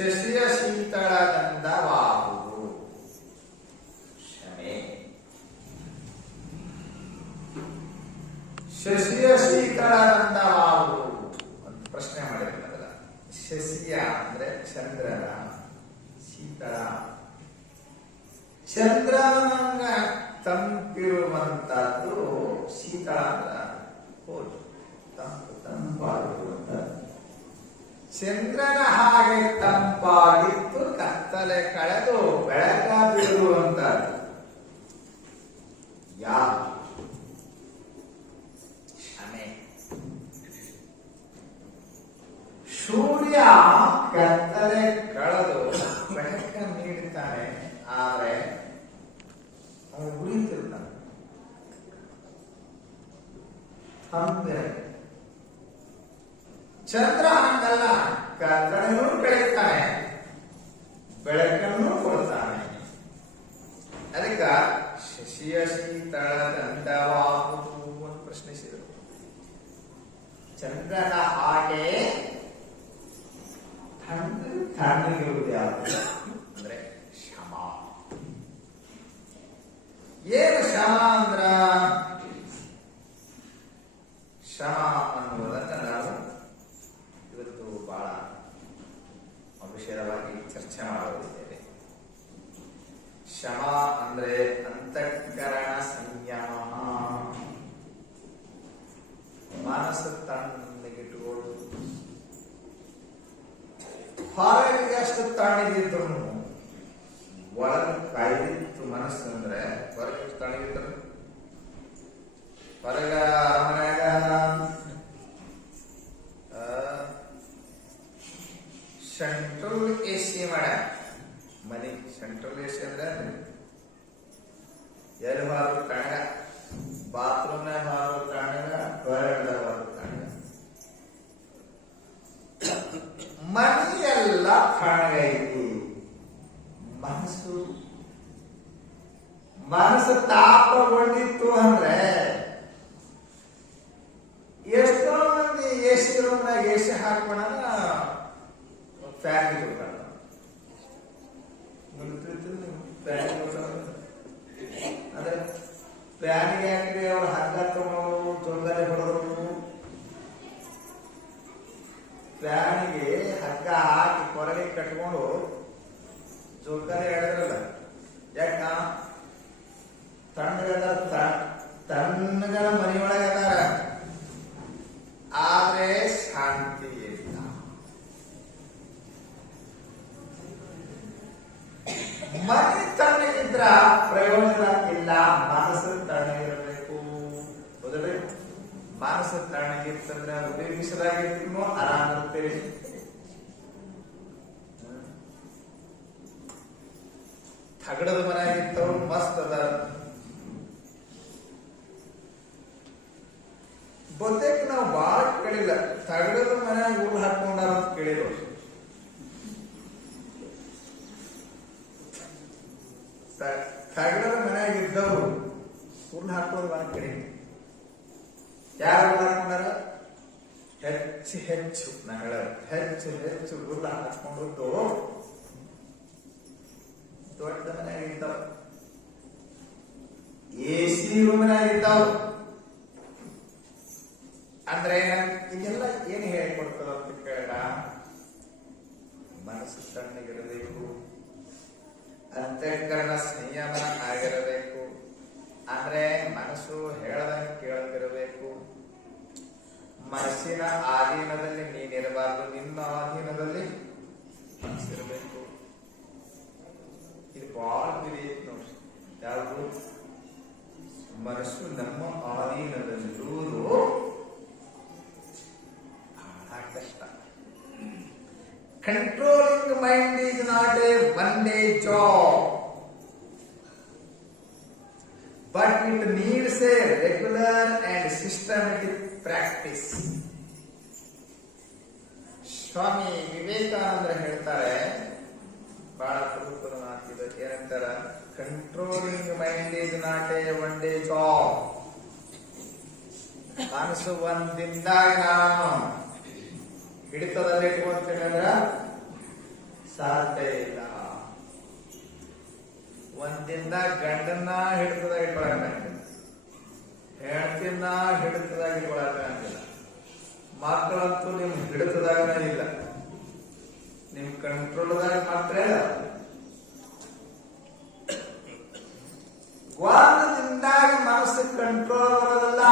ಶಶಿಯ ಶೀತಳದಂದವಾಗುವುದು ಕ್ಷಮೆ. ಶಶಿಯ ಶೀತಳದಂದವಾಗುವುದು ಒಂದು ಪ್ರಶ್ನೆ ಮಾಡಿರ್ತಾರಲ್ಲ. ಶಶಿಯ ಅಂದ್ರೆ ಚಂದ್ರನ, ಶೀತಳ ಚಂದ್ರನಂಗ ತಂಪಿರುವಂತದ್ದು ಶೀತಳ ಅಂದ್ರ ಹೌದು, ತಂಪಾಗಿರುವಂತದ್ದು. ಚಂದ್ರನ ಹಾಗೆ ತಂಪಾಗಿತ್ತು ಕತ್ತಲೆ ಕಳೆದು ಬೆಳಕ ಬೀರುವಂತದ್ದು ಯಾವುದು? ಕ್ಷಮೆ. ಸೂರ್ಯ ಕತ್ತಲೆ ಕಳೆದು ಬೆಳಕ ನೀಡುತ್ತಾನೆ, ಆದ್ರೆ ಅವನು ಉರಿತಿರ್ತಾನೆ. ಚಂದ್ರ ಹಂಗಲ್ಲ, ಕತ್ತಲೆನೂ ಬೆಳಗ್ತಾನೆ, ಬೆಳಕನ್ನು ಕೊಡ್ತಾನೆ. ಅದಕ್ಕ ಶಶಿಯ ಶೀತಳದಂದವಾಗುವುದು ಒಂದು ಪ್ರಶ್ನಿಸಿದರು. ಚಂದ್ರನ ಹಾಗೆ ತಣ್ಣಗಿರುವುದು ಯಾವುದು ಅಂದ್ರೆ ಶಮ. ಏನು ಶಮ ಅಂದ್ರ? ಶಮ ಅನ್ನುವುದನ್ನ ನಾವು ಇವತ್ತು ಬಹಳ ವಿಷಯವಾಗಿ ಚರ್ಚೆ ಮಾಡುತ್ತಿದ್ದೇವೆ. ಶಮ ಅಂದ್ರೆ ಅಂತಃಕರಣ ಸಂಯಮ, ಮನಸ್ಸು ತಣ್ಣಗಿಟ್ಟುಕೊಳ್ಳುವುದು. ಹೊರಗೆ ಎಷ್ಟು ತಣ್ಣಗಿದ್ರು ಒಳಗೆ ಕಾಯ್ದಿತ್ತು ಮನಸ್ಸು ಅಂದ್ರೆ ಹೊರಗೆ ಎಷ್ಟು ತಣ್ಣಗಿದ್ರು. ಹೊರಗ ಮನ್ಯಾಗ ಸೆಂಟ್ರಲ್ ಎಸಿ ಮಾಡ ಮನಿ. ಸೆಂಟ್ರಲ್ ಎಸಿ ಅಂದ್ರೆ ಎಲ್ಲಿ ಹಾರು ಕಾಣ, ಬಾತ್ರೂಮ್ನಾಗ ಹಾರು ಕಾಣ, ಟೊಯ್ಲೆಟ್ದಾಗ ಹಾರು ಕಾಣ. ಮನಿ ಎಲ್ಲ ಕಾಣಗೈತಿ, ಮನಸ್ಸು ತಾಪಗೊಂಡಿತ್ತು ಅಂದ್ರೆ ಎಷ್ಟೋ ಮಂದಿ ಎಸಿ ರೂಮ್ನಾಗ ಎಸಿ ಹಾಕೋಣ ಫ್ಯಾನ್ ಅದೇ ಫ್ಯಾನ್ಗೆ ಹಾಕಿ ಅವ್ರು ಹಗ್ಗ ತಗೊಂಡು ಜೋಗಾಲಿ ಹೊಡೆದ್ರು. ಫ್ಯಾನಿಗೆ ಹಗ್ಗ ಹಾಕಿ ಕೊರಗೆ ಕಟ್ಕೊಂಡು ಜೋಗಾಲಿ ಆಡಿದ್ರಲ್ಲ. ಯಾಕ? ತಣ್ಣಗಳ ಮನೆಯೊಳಗೆ ಅದಾರ, ಆದ್ರೆ ಶಾಂತಿ ಇಲ್ಲ. ಮನೆ ತಣ್ಣಗಿದ್ರ ಪ್ರಯೋಜನ ಇಲ್ಲ, ಮನಸ್ಸು ತಣ್ಣಗಿರಬೇಕು. ಹೌದಲ್ರಿ? ಮನಸ್ಸು ತಣ್ಣಗಿರ್ತಂದ್ರೆ ಉಪಯೋಗಿಸಲಾಗಿರ್ತೀನೋ ಆರಾಮ ಇರ್ತೀರಿ. ತಗಡದ ಮನೆಯಾಗಿತ್ತವ್ರು ಮಸ್ತ್ ಅದ. ಬಹುತೇಕ ನಾವು ಬಾಳ ಕೇಳಿಲ್ಲ, ತಗಡದ ಮನೆಯಾಗ ಊರು ಹಾಕೊಂಡಾರ ಅಂತ ಕೇಳಿರೋ. ತಗಡದ ಮನೆಯಾಗಿದ್ದವರು ಊರ್ನ ಹಾಕೋದು ಬಾಳ ಕೇಳಿ. ಯಾರು ಊರು ಹಾಕೊಂಡಾರ? ಹೆಚ್ಚು ಹೆಚ್ಚು ನಗಳ ಹೆಚ್ಚು ಹೆಚ್ಚು ಊರ್ಲ ಹಾಕೊಂಡದ್ದು ದೊಡ್ಡ ಮನೆಯಾಗಿದ್ದಾವ, ಎಸಿ ರೂಮಿನಾಗಿದ್ದಾವ. ಅಂದ್ರೆ ಇದೆಲ್ಲ ಏನು ಹೇಳಿಕೊಡ್ತದ ಅಂತ ಕೇಳ, ಮನಸ್ಸು ತಣ್ಣಗಿರಬೇಕು, ಅಂತಃಕರಣ ಸಂಯಮ ಆಗಿರಬೇಕು. ಅಂದ್ರೆ ಮನಸ್ಸು ಹೇಳದಂಗೆ ಕೇಳದಿರಬೇಕು. ಮನಸ್ಸಿನ ಆಧೀನದಲ್ಲಿ ನೀನಿರಬಾರ್ದು, ನಿನ್ನ ಆಧೀನದಲ್ಲಿ ಮನಸ್ಸಿರಬೇಕು. ಇದು ಬಹಳ ಬಿಡಿ ನೋಡ್ರಿ. ಯಾವುದು? ಮನಸ್ಸು ನಮ್ಮ ಆಧೀನದಲ್ಲಿರುವುದು ಬಹಳ ಕಷ್ಟ. Controlling mind is not A one day job, but it needs a regular and systematic practice. ಸ್ವಾಮಿ ವಿವೇಕಾನಂದರು ಹೇಳ್ತಾರೆ, ಬಹಳ ಪ್ರಮುಖದ ಮಾತಿದೆ. ಏನಂತಾರ? Controlling mind is not A one day job. ಮನಸ್ಸು ಒಂದ್ ದಿನದಾಗ ನಾನು ಹಿಡಿತದಲ್ಲಿ ಇಟ್ಕೊಂತೀನಿ ಅಂದ್ರ ಸಾಧ್ಯ ಇಲ್ಲ. ಒಂದಿಂದ ಗಂಡನ್ನ ಹಿಡಿತದಾಗ ಇಟ್ಕೊಳಕ್ಕಾಗಿಲ್ಲ, ಹೆಣ್ತಿನ ಹಿಡಿತದಾಗ ಇಟ್ಕೊಳಕ್ಕಾಗಿಲ್ಲ, ಮಕ್ಕಳಂತೂ ನಿಮ್ ಹಿಡಿತದಾಗನೇ ಇಲ್ಲ, ನಿಮ್ ಕಂಟ್ರೋಲ್ದಾಗ ಮಾತ್ರ. ವಾದದಿಂದಾಗ ಮನಸ್ಸು ಕಂಟ್ರೋಲ್ ಬರೋದಲ್ಲ,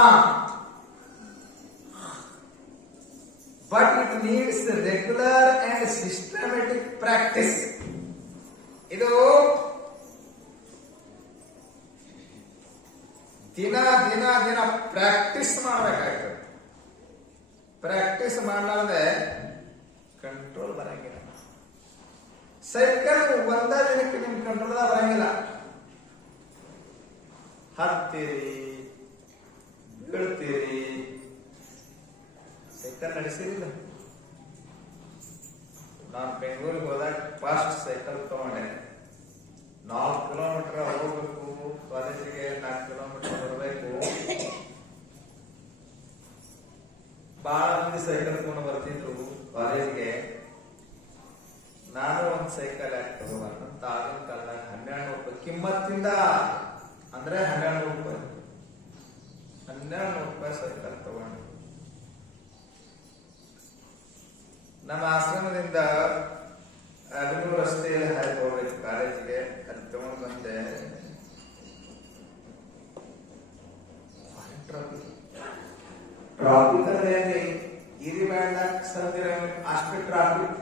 but it needs regular and systematic practice. ಇದು ದಿನ ದಿನ ದಿನ ಪ್ರಾಕ್ಟೀಸ್ ಮಾಡಬೇಕಾಗ್ತದೆ. ಪ್ರಾಕ್ಟೀಸ್ ಮಾಡಲಾರ್ದೆ ಕಂಟ್ರೋಲ್ ಬರಂಗಿಲ್ಲ. ಸೈಕಲ್ ಒಂದ ದಿನಕ್ಕೆ ನಿಮ್ ಕಂಟ್ರೋಲ್ ಬರಂಗಿಲ್ಲ. ಹತ್ತೀರಿ, ಬೀಳ್ತೀರಿ, ಸೈಕಲ್ ನಡೆಸಿಲ್ಲ. ನಾನು ಬೆಂಗಳೂರಿಗೆ ಹೋದಾಗ ಫಾಸ್ಟ್ ಸೈಕಲ್ ತಗೊಂಡೆ. 4 ಕಿಲೋಮೀಟರ್ ಹೋಗ್ಬೇಕು, ಕಾಲೇಜಿಗೆ 4 ಕಿಲೋಮೀಟರ್ ಬರಬೇಕು. ಬಹಳ ಮಂದಿ ಸೈಕಲ್ ತಗೊಂಡು ಬರ್ತಿದ್ರು ಕಾಲೇಜಿಗೆ. ನಾನು ಒಂದು ಸೈಕಲ್ ಯಾಕೆ ತಗೋಬಾರ್ದು ಅಂತ ಆಗಿನ ಕಾಲದಾಗ 12 ರೂಪಾಯಿ ಕಿಮ್ಮತ್ತಿಂದ, ಅಂದ್ರೆ 12 ರೂಪಾಯಿ, 12 ರೂಪಾಯಿ ಸೈಕಲ್ ತಗೊಂಡು ನಮ್ಮ ಆಶ್ರಮದಿಂದ ಅಗನೂರು ರಸ್ತೆಯಲ್ಲಿ ಹಾಕಿ ಹೋಗ್ಬೇಕು ಕಾಲೇಜಿಗೆ. ಅಲ್ಲಿ ತಗೊಂಡು ಬಂದೆ. ಟ್ರಾಫಿಕ್ ಅಂದ್ರೆ ಇರಿ ಬೇಡ ಸಂದಿರ ಅಷ್ಟು ಟ್ರಾಫಿಕ್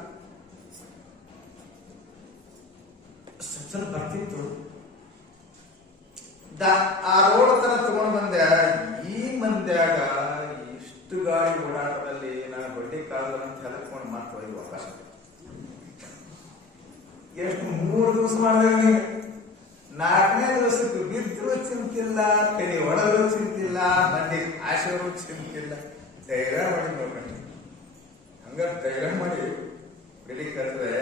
ಸ್ವಲ್ಪ ಬರ್ತಿತ್ತು. ಆ ರೋಡ್ ತರ ತಗೊಂಡು ಬಂದೆ. ಈ ಮಂದ್ಯಾಗ ಇಷ್ಟು ಗಾಡಿ ಓಡಾಟದಲ್ಲಿ ನಾನು ಬಡ್ಡಿ ಕಾಲದಲ್ಲಿ ಹೆದರ್ಕೊಂಡು ಮತ್ತೆ ಒಯ್ದು ವಾಪಸ್. ಎಷ್ಟು 3 ದಿವಸ ಮಾಡಿದ್ರೆ 4ನೇ ದಿವಸಕ್ಕೆ ಬಿದ್ರು ಚಿಂತಿಲ್ಲ, ಕೈ ಒಡದ್ರು ಚಿಂತಿಲ್ಲ, ಮಂದಿ ಆಶೆಗಳು ಚಿಂತಿಲ್ಲ. ಧೈರ್ಯ ಮಾಡಿ ನೋಡ್ಕೊಂಡು ಹಂಗ ಧೈರ್ಯ ಮಾಡಿ ಬೆಳಿಗ್ಗೆ ಕರೆದ್ರೆ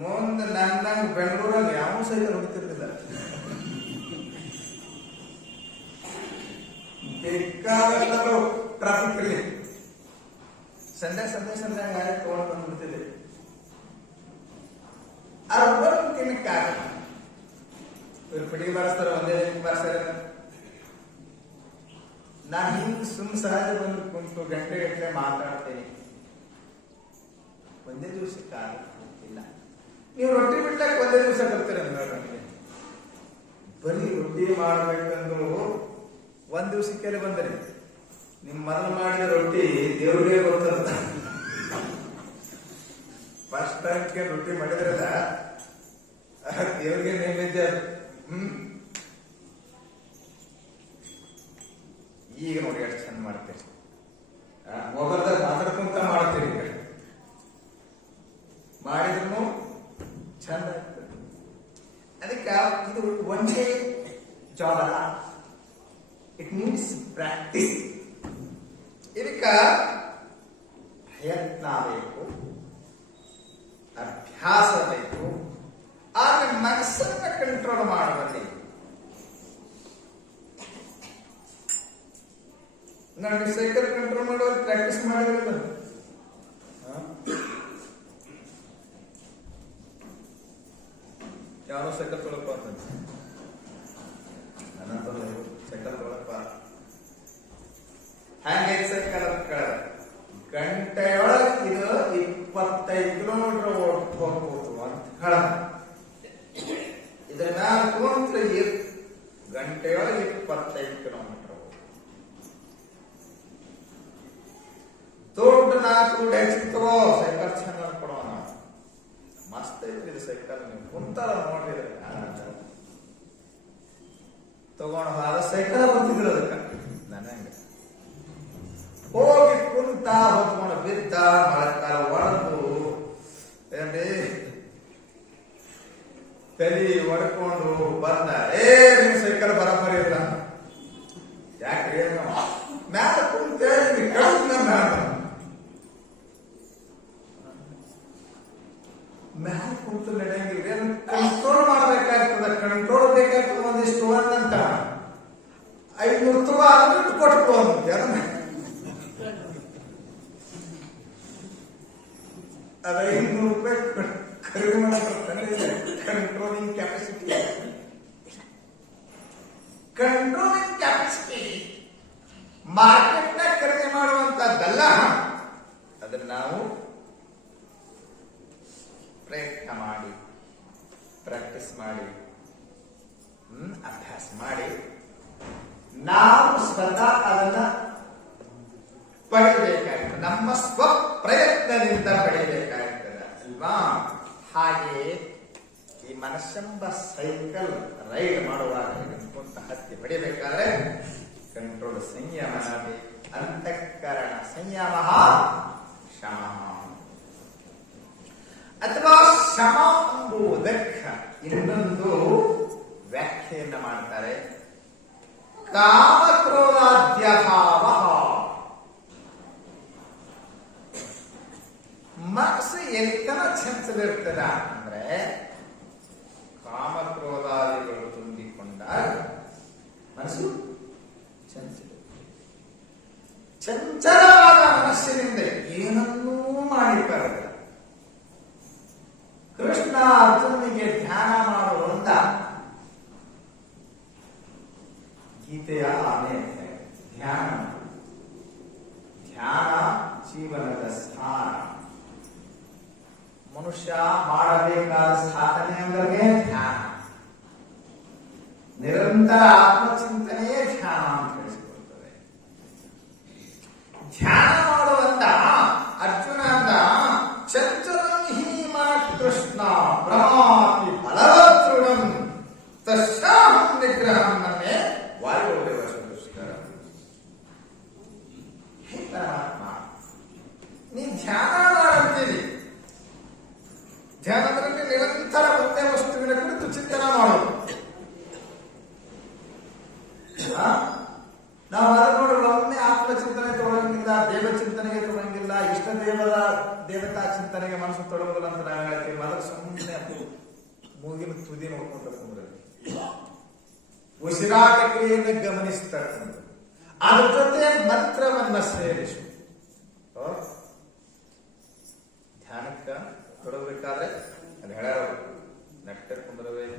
ಮುಂದೆ ನಂಗೆ ಬೆಂಗಳೂರಲ್ಲಿ ಯಾವ ಸೈಕಲ್ ಹೊಡಿತಿರ್ಲಿಲ್ಲ. ಬೇಕಾದೆಲ್ಲರೂ ಟ್ರಾಫಿಕ್ ಅಲ್ಲಿ ಸಂಡೆ ಗಾಡಿ ತಗೊಂಡು ಬಂದ್ಬಿಡ್ತಿದೆ. ತಿನ್ನಕ್ಕಾಗಲ್ಲ. ಇವ್ರು ಪಿಡಿ ಬಾರಿಸ್ತಾರ, ಒಂದೇ ಬಾರಿಸ್ತಾರ. ನಾನು ಹಿಂಗ್ ಸಹಜ ಬಂದು ಕುಂತು ಗಂಟೆ ಮಾತಾಡ್ತೇನೆ. ಒಂದೇ ದಿವಸಕ್ಕೆ ಆಗಿಲ್ಲ. ನೀವು ರೊಟ್ಟಿ ಬಿಡ್ಲಕ್ಕೆ ಒಂದೇ ದಿವಸ ಬರ್ತೀರ ನನಗೆ. ಬರೀ ರೊಟ್ಟಿ ಮಾಡ್ಬೇಕಂದ್ರು 1 ದಿವಸಕ್ಕೆ ಬಂದರೆ ನಿಮ್ ಮೊದಲು ಮಾಡಿದ ರೊಟ್ಟಿ ದೇವ್ರಿಗೆ ಗೊತ್ತದ. ಫಸ್ಟ್ ಟೈಮ್ಗೆ ರೊಟ್ಟಿ ಮಾಡಿದ್ರಲ್ಲ ದೇವ್ರಿಗೆ ನೈವೇದ್ಯ. ಈಗ ನೋಡಿ ಎಷ್ಟು ಚಂದ ಮಾಡ್ತೀರಿ. ಮೊಬೈಲ್ದಾಗ ಮಾತಾಡ್ಕೊಂತ ಮಾಡ್ತೀರಿ. ಮಾಡಿದ್ರು ಚಂದ ಆಗ್ತದೆ. ಅದಕ್ಕೆ ಇದು ಒಂದೇ ಜಾಬ್ ಅಲ್ಲ, ಇಟ್ ಮೀನ್ಸ್ ಪ್ರಾಕ್ಟೀಸ್. ಇದಕ್ಕ ಪ್ರಯತ್ನ ಬೇಕು, ಅಭ್ಯಾಸ ಬೇಕು. ಆದ್ರೆ ಮನಸ್ಸನ್ನ ಕಂಟ್ರೋಲ್ ಮಾಡುವಲ್ಲಿ ನಾನು ಸೈಕಲ್ ಕಂಟ್ರೋಲ್ ಮಾಡುವಲ್ಲಿ ಪ್ರಾಕ್ಟೀಸ್ ಮಾಡಿದ್ರಲ್ಲ. ಯಾರೋ ಸೈಕಲ್ ತೊಳಪ್ಪ ಅಂತ ನನ್ನ ಸೈಕಲ್ ತೊಳಪ್ಪ ಹ್ಯಾಂಗೈತೆ ಸೈಕಲ್ ಅಂತ ಕೇಳ. ಗಂಟೆಯೊಳಗೆ ಇದು 25 ಕಿಲೋಮೀಟರ್ ಹೋಗ್ಬೋದು ಅಂತ ಹೇಳ. ಇದ್ರ ಮ್ಯಾಲ ಕುಂತ್ರೆ ಗಂಟೆಯೊಳಗೆ 25 ಕಿಲೋಮೀಟರ್. ದೊಡ್ಡ 4 ಹೆಚ್ಚಿತ್ತವೋ ಸೈಕಲ್ ಚಂದ ಕೊಡೋಣ. ಮಸ್ತ್ ಐತಿ ಇದು ಸೈಕಲ್. ನೀವು ಕುಂತಾರ ನೋಡಿದ್ರೆ ತಗೊಂಡು ಹೋದ ಸೈಕಲ್ ಬರ್ತಿದ್ರು. ಅದಕ್ಕೆ ನನಗೆ ಹೋಗಿ ಕುಂತ ಹೊತ್ಕೊಂಡು ಬಿದ್ದ, ಮಳೆಕಾಲ ಒಡೆದು ಏನ್ರಿ ತಲೆ ಒಡ್ಕೊಂಡು ಬಂದ. ನಿಮ್ ಸೈಕಲ್ ಬರಬರಿ ಇಲ್ಲ. ಯಾಕ್ರಿ ಮ್ಯಾಲ ಕುಂತ ಮ್ಯಾಲ ಕುಂತು ನಡೆಯಂಗಿಲ್ಲ. ಕಂಟ್ರೋಲ್ ಮಾಡ್ಬೇಕಾಗ್ತದ. ಕಂಟ್ರೋಲ್ ಬೇಕಾಗ್ತದ. ಒಂದಿಷ್ಟು ಅಂತ 500 ತಗೋ ಅದನ್ನು ಕೊಟ್ಟು ಅದ 500 ಖರೀದಿ controlling capacity. Controlling capacity market ನ ಖರೀದಿ ಮಾಡುವಂತದ್ದಲ್ಲ. ಅದನ್ನ ನಾವು ಪ್ರಯತ್ನ ಮಾಡಿ, ಪ್ರಾಕ್ಟೀಸ್ ಮಾಡಿ, ಅಭ್ಯಾಸ ಮಾಡಿ ನಾವು ಸ್ವತಃ ಅದನ್ನ ಪಡೆಯಬೇಕಾಗ್ತದೆ. ನಮ್ಮ ಸ್ವ ಪ್ರಯತ್ನದಿಂದ ಪಡೆಯಬೇಕಾಗ್ತದೆ ಅಲ್ವಾ? ಹಾಗೆ ಈ ಮನಸ್ಸೆಂಬ ಸೈಕಲ್ ರೈಡ್ ಮಾಡುವಾಗ ನಿಂತ್ಕೊಂತ ಹತ್ತಿ ಪಡಿಬೇಕಾದ್ರೆ ಕಂಟ್ರೋಲ್ ಸಂಯಮ, ಅಂತಃಕರಣ ಸಂಯಮ, ಶಮ ಅಥವಾ ಶಮ ಎಂಬುದಕ್ಕೆ ಇನ್ನೊಂದು ವ್ಯಾಖ್ಯೆಯನ್ನ ಮಾಡ್ತಾರೆ. ಕಾಮಕ್ರೋಧಾದ್ಯಭಾವ. ಮನಸ್ಸು ಎಲ್ಲಿತನ ಚಂಚಲಿರ್ತದ ಅಂದ್ರೆ ಕಾಮಕ್ರೋಧಾದಿಗಳು ತುಂಬಿಕೊಂಡಾಗ ಮನಸ್ಸು ಚಂಚಲವಾದ ಮನಸ್ಸಿನಿಂದ ಏನನ್ನೂ ಮಾಡಿಕೊಳ್ಳಲ್ಲ. ಕೃಷ್ಣ ಅರ್ಜುನಿಗೆ ಧ್ಯಾನ ಮಾಡುವಂತ ಗೀತೆಯ ಆಮೇಲೆ ಧ್ಯಾನ ಜೀವನದ ಸ್ಥಾನ. ಮನುಷ್ಯ ಮಾಡಬೇಕಾದ ಸಾಧನೆ ಅಂದರೆ ಧ್ಯಾನ. ನಿರಂತರ ಆತ್ಮಚಿಂತನೆಯೇ ಧ್ಯಾನ ಅಂತ ತಿಳಿಸಿಕೊಡ್ತದೆ. ಧ್ಯಾನ ಮಾಡುವಂತ ಅರ್ಜುನ ಅಂದ ಚಂಚಲಂ ಹಿ ಕೃಷ್ಣ ಪ್ರಮಾತಿ ಬಲವದೃಢಂ ತಸ್ಯಾಹಂ ನಿಗ್ರಹಂ ನಮೇ ವಾಯುದೇವ ದುಷ್ಕರ. ಹೇ ಪರಮಾತ್ಮ, ನೀ ಧ್ಯಾನ ಮಾಡಂತೀರಿ. ಧ್ಯಾನದಲ್ಲಿ ನಿರಂತರ ಒಂದೇ ವಸ್ತುವಿನ ಕುರಿತು ಚಿಂತನೆ ಮಾಡೋದು. ನಾವು ಅದನ್ನು ನೋಡಿ ಒಮ್ಮೆ ಆತ್ಮಚಿಂತನೆ ತೊಗೊಳಂಗಿಲ್ಲ, ದೇವಚಿಂತನೆಗೆ ತೊಗೊಳಂಗಿಲ್ಲ, ಇಷ್ಟ ದೇವತಾ ಚಿಂತನೆಗೆ ಮನಸ್ಸು ತೊಡಗೋದಿಲ್ಲ ಅಂತ ನಾವು ಹೇಳ್ತೀವಿ. ಅದಕ್ಕೆ ಸುಮ್ಮನೆ ಮೂಗಿನ ತುದಿ ನೋಡ್ಕೊಂತ ಕುಂದ್ರಲ್ಲಿ ಉಸಿರಾಟ ಕ್ರಿಯೆಯನ್ನು ಗಮನಿಸ್ತಕ್ಕಂಥ, ಅದ್ರ ಜೊತೆ ಮಂತ್ರವನ್ನ ಸೇರಿಸು. ಧ್ಯಾನಕ್ಕ ತೊಡಗಬೇಕಾದ್ರೆ ಅದು ಹೇಳ್ಯಾರ, ನೆಟ್ಟರ್ ಕುಂದಿರಬೇಕು,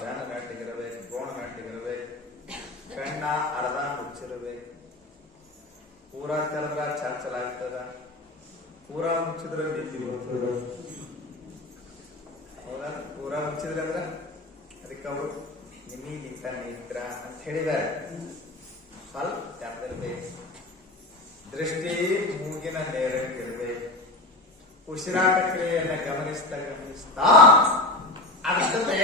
ಧ್ಯಾನ ನಾಟಿಗಿರಬೇಕು, ಗೋಣ ನಾಟಿಗಿರಬೇಕು, ಕಣ್ಣ ಅರ್ಧ ಮುಚ್ಚಿರಬೇಕು. ಪೂರಾ ತೆರೆದ್ರ ಚಲಾಗ್ತದ, ಪೂರಾ ಮುಚ್ಚಿದ್ರೆ ನಿದ್ದೆ ಬರ್ತದ. ಹೌದಾ? ಪೂರಾ ಮುಚ್ಚಿದ್ರೆ ಅಂದ್ರೆ ಅದಕ್ಕೆ ಅವರು ನಿಮಗಿಂತ ನೇತ್ರ ಅಂತ ಹೇಳಿದ್ದಾರೆ. ಸ್ವಲ್ಪ ತೆರೆದಿರ್ಬೇಕು, ದೃಷ್ಟಿ ಮೂಗಿನ ನೇರಕ್ಕಿರ್ಬೇಕು, ಉಸಿರಾಟ ಕ್ರಿಯೆಯನ್ನ ಗಮನಿಸ್ತಾ ಅದ್ರ ಜೊತೆ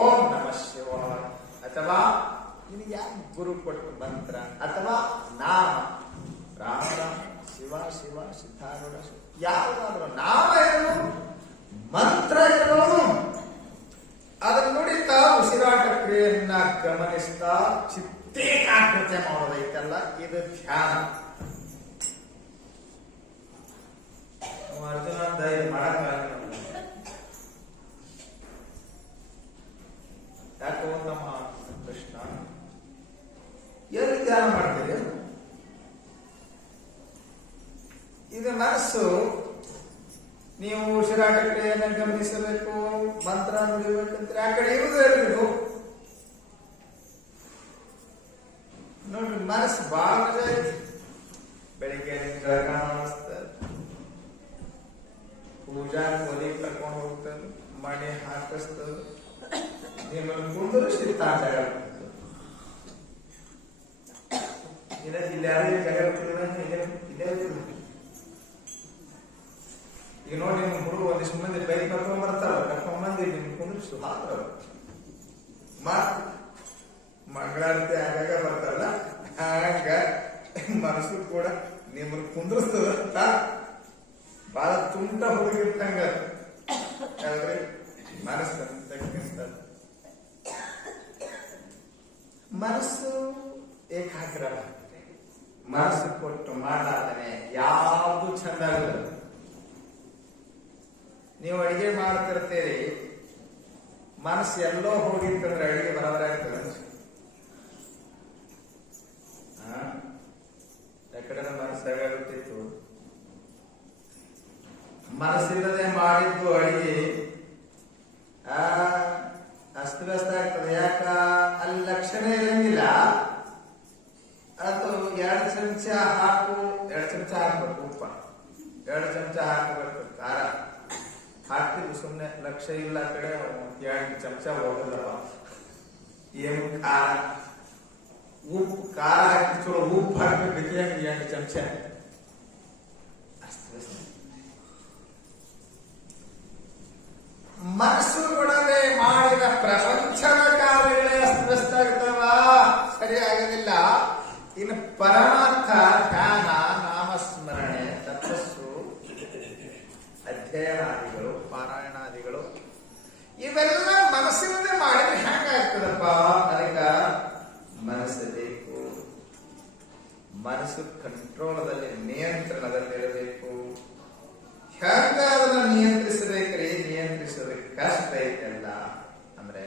ಓಂ ನಮಃ ಶಿವಾಯ ಅಥವಾ ನಿನಗೆ ಯಾಕೆ ಗುರು ಕೊಟ್ಟು ಮಂತ್ರ ಅಥವಾ ನಾಮ, ರಾಮ ಶಿವ ಶಿವ ಸಿದ್ಧಾರೂಢ, ಯಾವುದಾದ್ರೂ ನಾಮ ಇರೋದು, ಮಂತ್ರ ಇರೋದು, ಅದನ್ನು ನುಡಿತಾ ಉಸಿರಾಟ ಕ್ರಿಯೆಯನ್ನ ಗಮನಿಸ್ತಾ ಚಿತ್ತೇಕಾಗ್ರತೆ ಮಾಡೋದೈತಲ್ಲ, ಇದು ಧ್ಯಾನ. ಅರ್ಜುನ ಇದು ಮಾಡಕ್ಕಾಗಲ್ಲ. ಯಾಕೋ ನಮ್ಮ ಕೃಷ್ಣ ಎಲ್ಲಿ ಧ್ಯಾನ ಮಾಡ್ತೀರಿ? ಇದು ಮನಸ್ಸು ನೀವು ಉಸಿರಾಟ ಕ್ರಿಯೆಯನ್ನು ಗಮನಿಸಬೇಕು, ಮಂತ್ರ ನುಡಿಬೇಕಂದ್ರೆ ಆ ಕಡೆ ಇರುವುದು ನೋಡ್ರಿ. ಮನಸ್ಸು ಬಹಳ ಮಜಾ ಐತಿ. ಬೆಳಿಗ್ಗೆ ಜಳಕ ಮಾಡಿಸ್ತದೆ, ಪೂಜಾ ಒಲಿ ಕರ್ಕೊಂಡು ಹೋಗ್ತದೆ, ಮಣಿ ಹಾಕಿಸ್ತದೆ, ನಿಮ್ಮನ್ನು ಕುಂದರು ಶಿತ್ತಾಚಾರ ಈಗ ನೋಡಿ, ನಿಮ್ಮ ಹುಡುಗ ಒಂದಿಷ್ಟು ಮಂದಿ ಬೈಕ್ ಕರ್ಕೊಂಡ್ ಬರ್ತಾರ, ಕರ್ಕೊಂಡ್ ಬಂದು ನಿಮ್ ಕುಂದ್ರಿಸು ಹಾಕ್ತಾರ, ಮಂಗಳಾರತಿ ಆಗಾಗ ಬರ್ತಾರಲ್ಲ, ಹಂಗ ಮನಸ್ಸು ಕೂಡ ನಿಮ್ಮನ್ನು ಕುಂದ್ರಿಸ್ತದ. ಬಹಳ ತುಂಟ ಹುಡುಗಿರ್ತಂಗ ಮನಸ್ಸು ಮನಸ್ಸು ಏಕಾಗ್ರವಾಗ್ತದೆ. ಮನಸ್ಸು ಕೊಟ್ಟು ಮಾಡಲಾರ್ದನೆ ಯಾವುದು ಚಂದ ಆಗಲ್ಲ. ನೀವು ಅಡಿಗೆ ಮಾಡ್ತಿರ್ತೀರಿ, ಮನಸ್ಸು ಎಲ್ಲೋ ಹೋಗಿತ್ತಂದ್ರೆ ಅಡಿಗೆ ಬರೋದಾಗ್ತದೆ. ಯಾಕಡೆ ಮನಸ್ಸಾಗುತ್ತಿತ್ತು, ಮನಸ್ಸು ಅಸ್ತವ್ಯಸ್ತ ಆಗ್ತದೆ. ಯಾಕ ಅಲ್ಲಿ ಲಕ್ಷಣ ಇರಂಗಿಲ್ಲ. ಅದು 2 ಚಮಚ ಹಾಕು, 2 ಚಮಚ ಹಾಕ್ಬೇಕು ಉಪ್ಪ, 2 ಚಮಚ ಹಾಕಬೇಕು ಖಾರ ಹಾಕ್ತಿದ್ದು. ಸುಮ್ಮನೆ ಲಕ್ಷ ಇಲ್ಲ ಕಡೆ 2 ಚಮಚ ಹೋಗಲ್ಲಪ್ಪ. ಏನು ಖಾರ ಉಪ್ಪು ಖಾರ ಹಾಕಿ ಚಲೋ ಉಪ್ಪು ಹಾಕ್ಬೇಕು 2 ಚಮಚ. ಮನಸ್ಸುಗೊಡನೆ ಮಾಡಿದ ಪ್ರಪಂಚದ ಕಾರ್ಯಗಳೇ ಅಸ್ತವ್ಯಸ್ತ ಆಗ್ತಾವ, ಸರಿಯಾಗಲಿಲ್ಲ. ಇನ್ನು ಪರಮಾರ್ಥ ಧ್ಯಾನ, ನಾಮಸ್ಮರಣೆ, ತಪಸ್ಸು, ಅಧ್ಯಯನಾದಿಗಳು, ಪಾರಾಯಣಾದಿಗಳು ಇವೆಲ್ಲ ಮನಸ್ಸಿನಲ್ಲೇ ಮಾಡಿದ್ರೆ ಹೆಂಗಾಗ್ತದಪ್ಪ? ಅದಕ್ಕ ಮನಸ್ಸು ಬೇಕು. ಮನಸ್ಸು ಕಂಟ್ರೋಲದಲ್ಲಿ, ನಿಯಂತ್ರಣದಲ್ಲಿರಬೇಕು. ಹೆಂಗ ಅದನ್ನ ನಿಯಂತ್ರಿಸಬೇಕ್ರಿ? ನಿಯಂತ್ರಿಸೋದಕ್ಕೆ ಕಷ್ಟ ಐತೆಲ್ಲ. ಅಂದ್ರೆ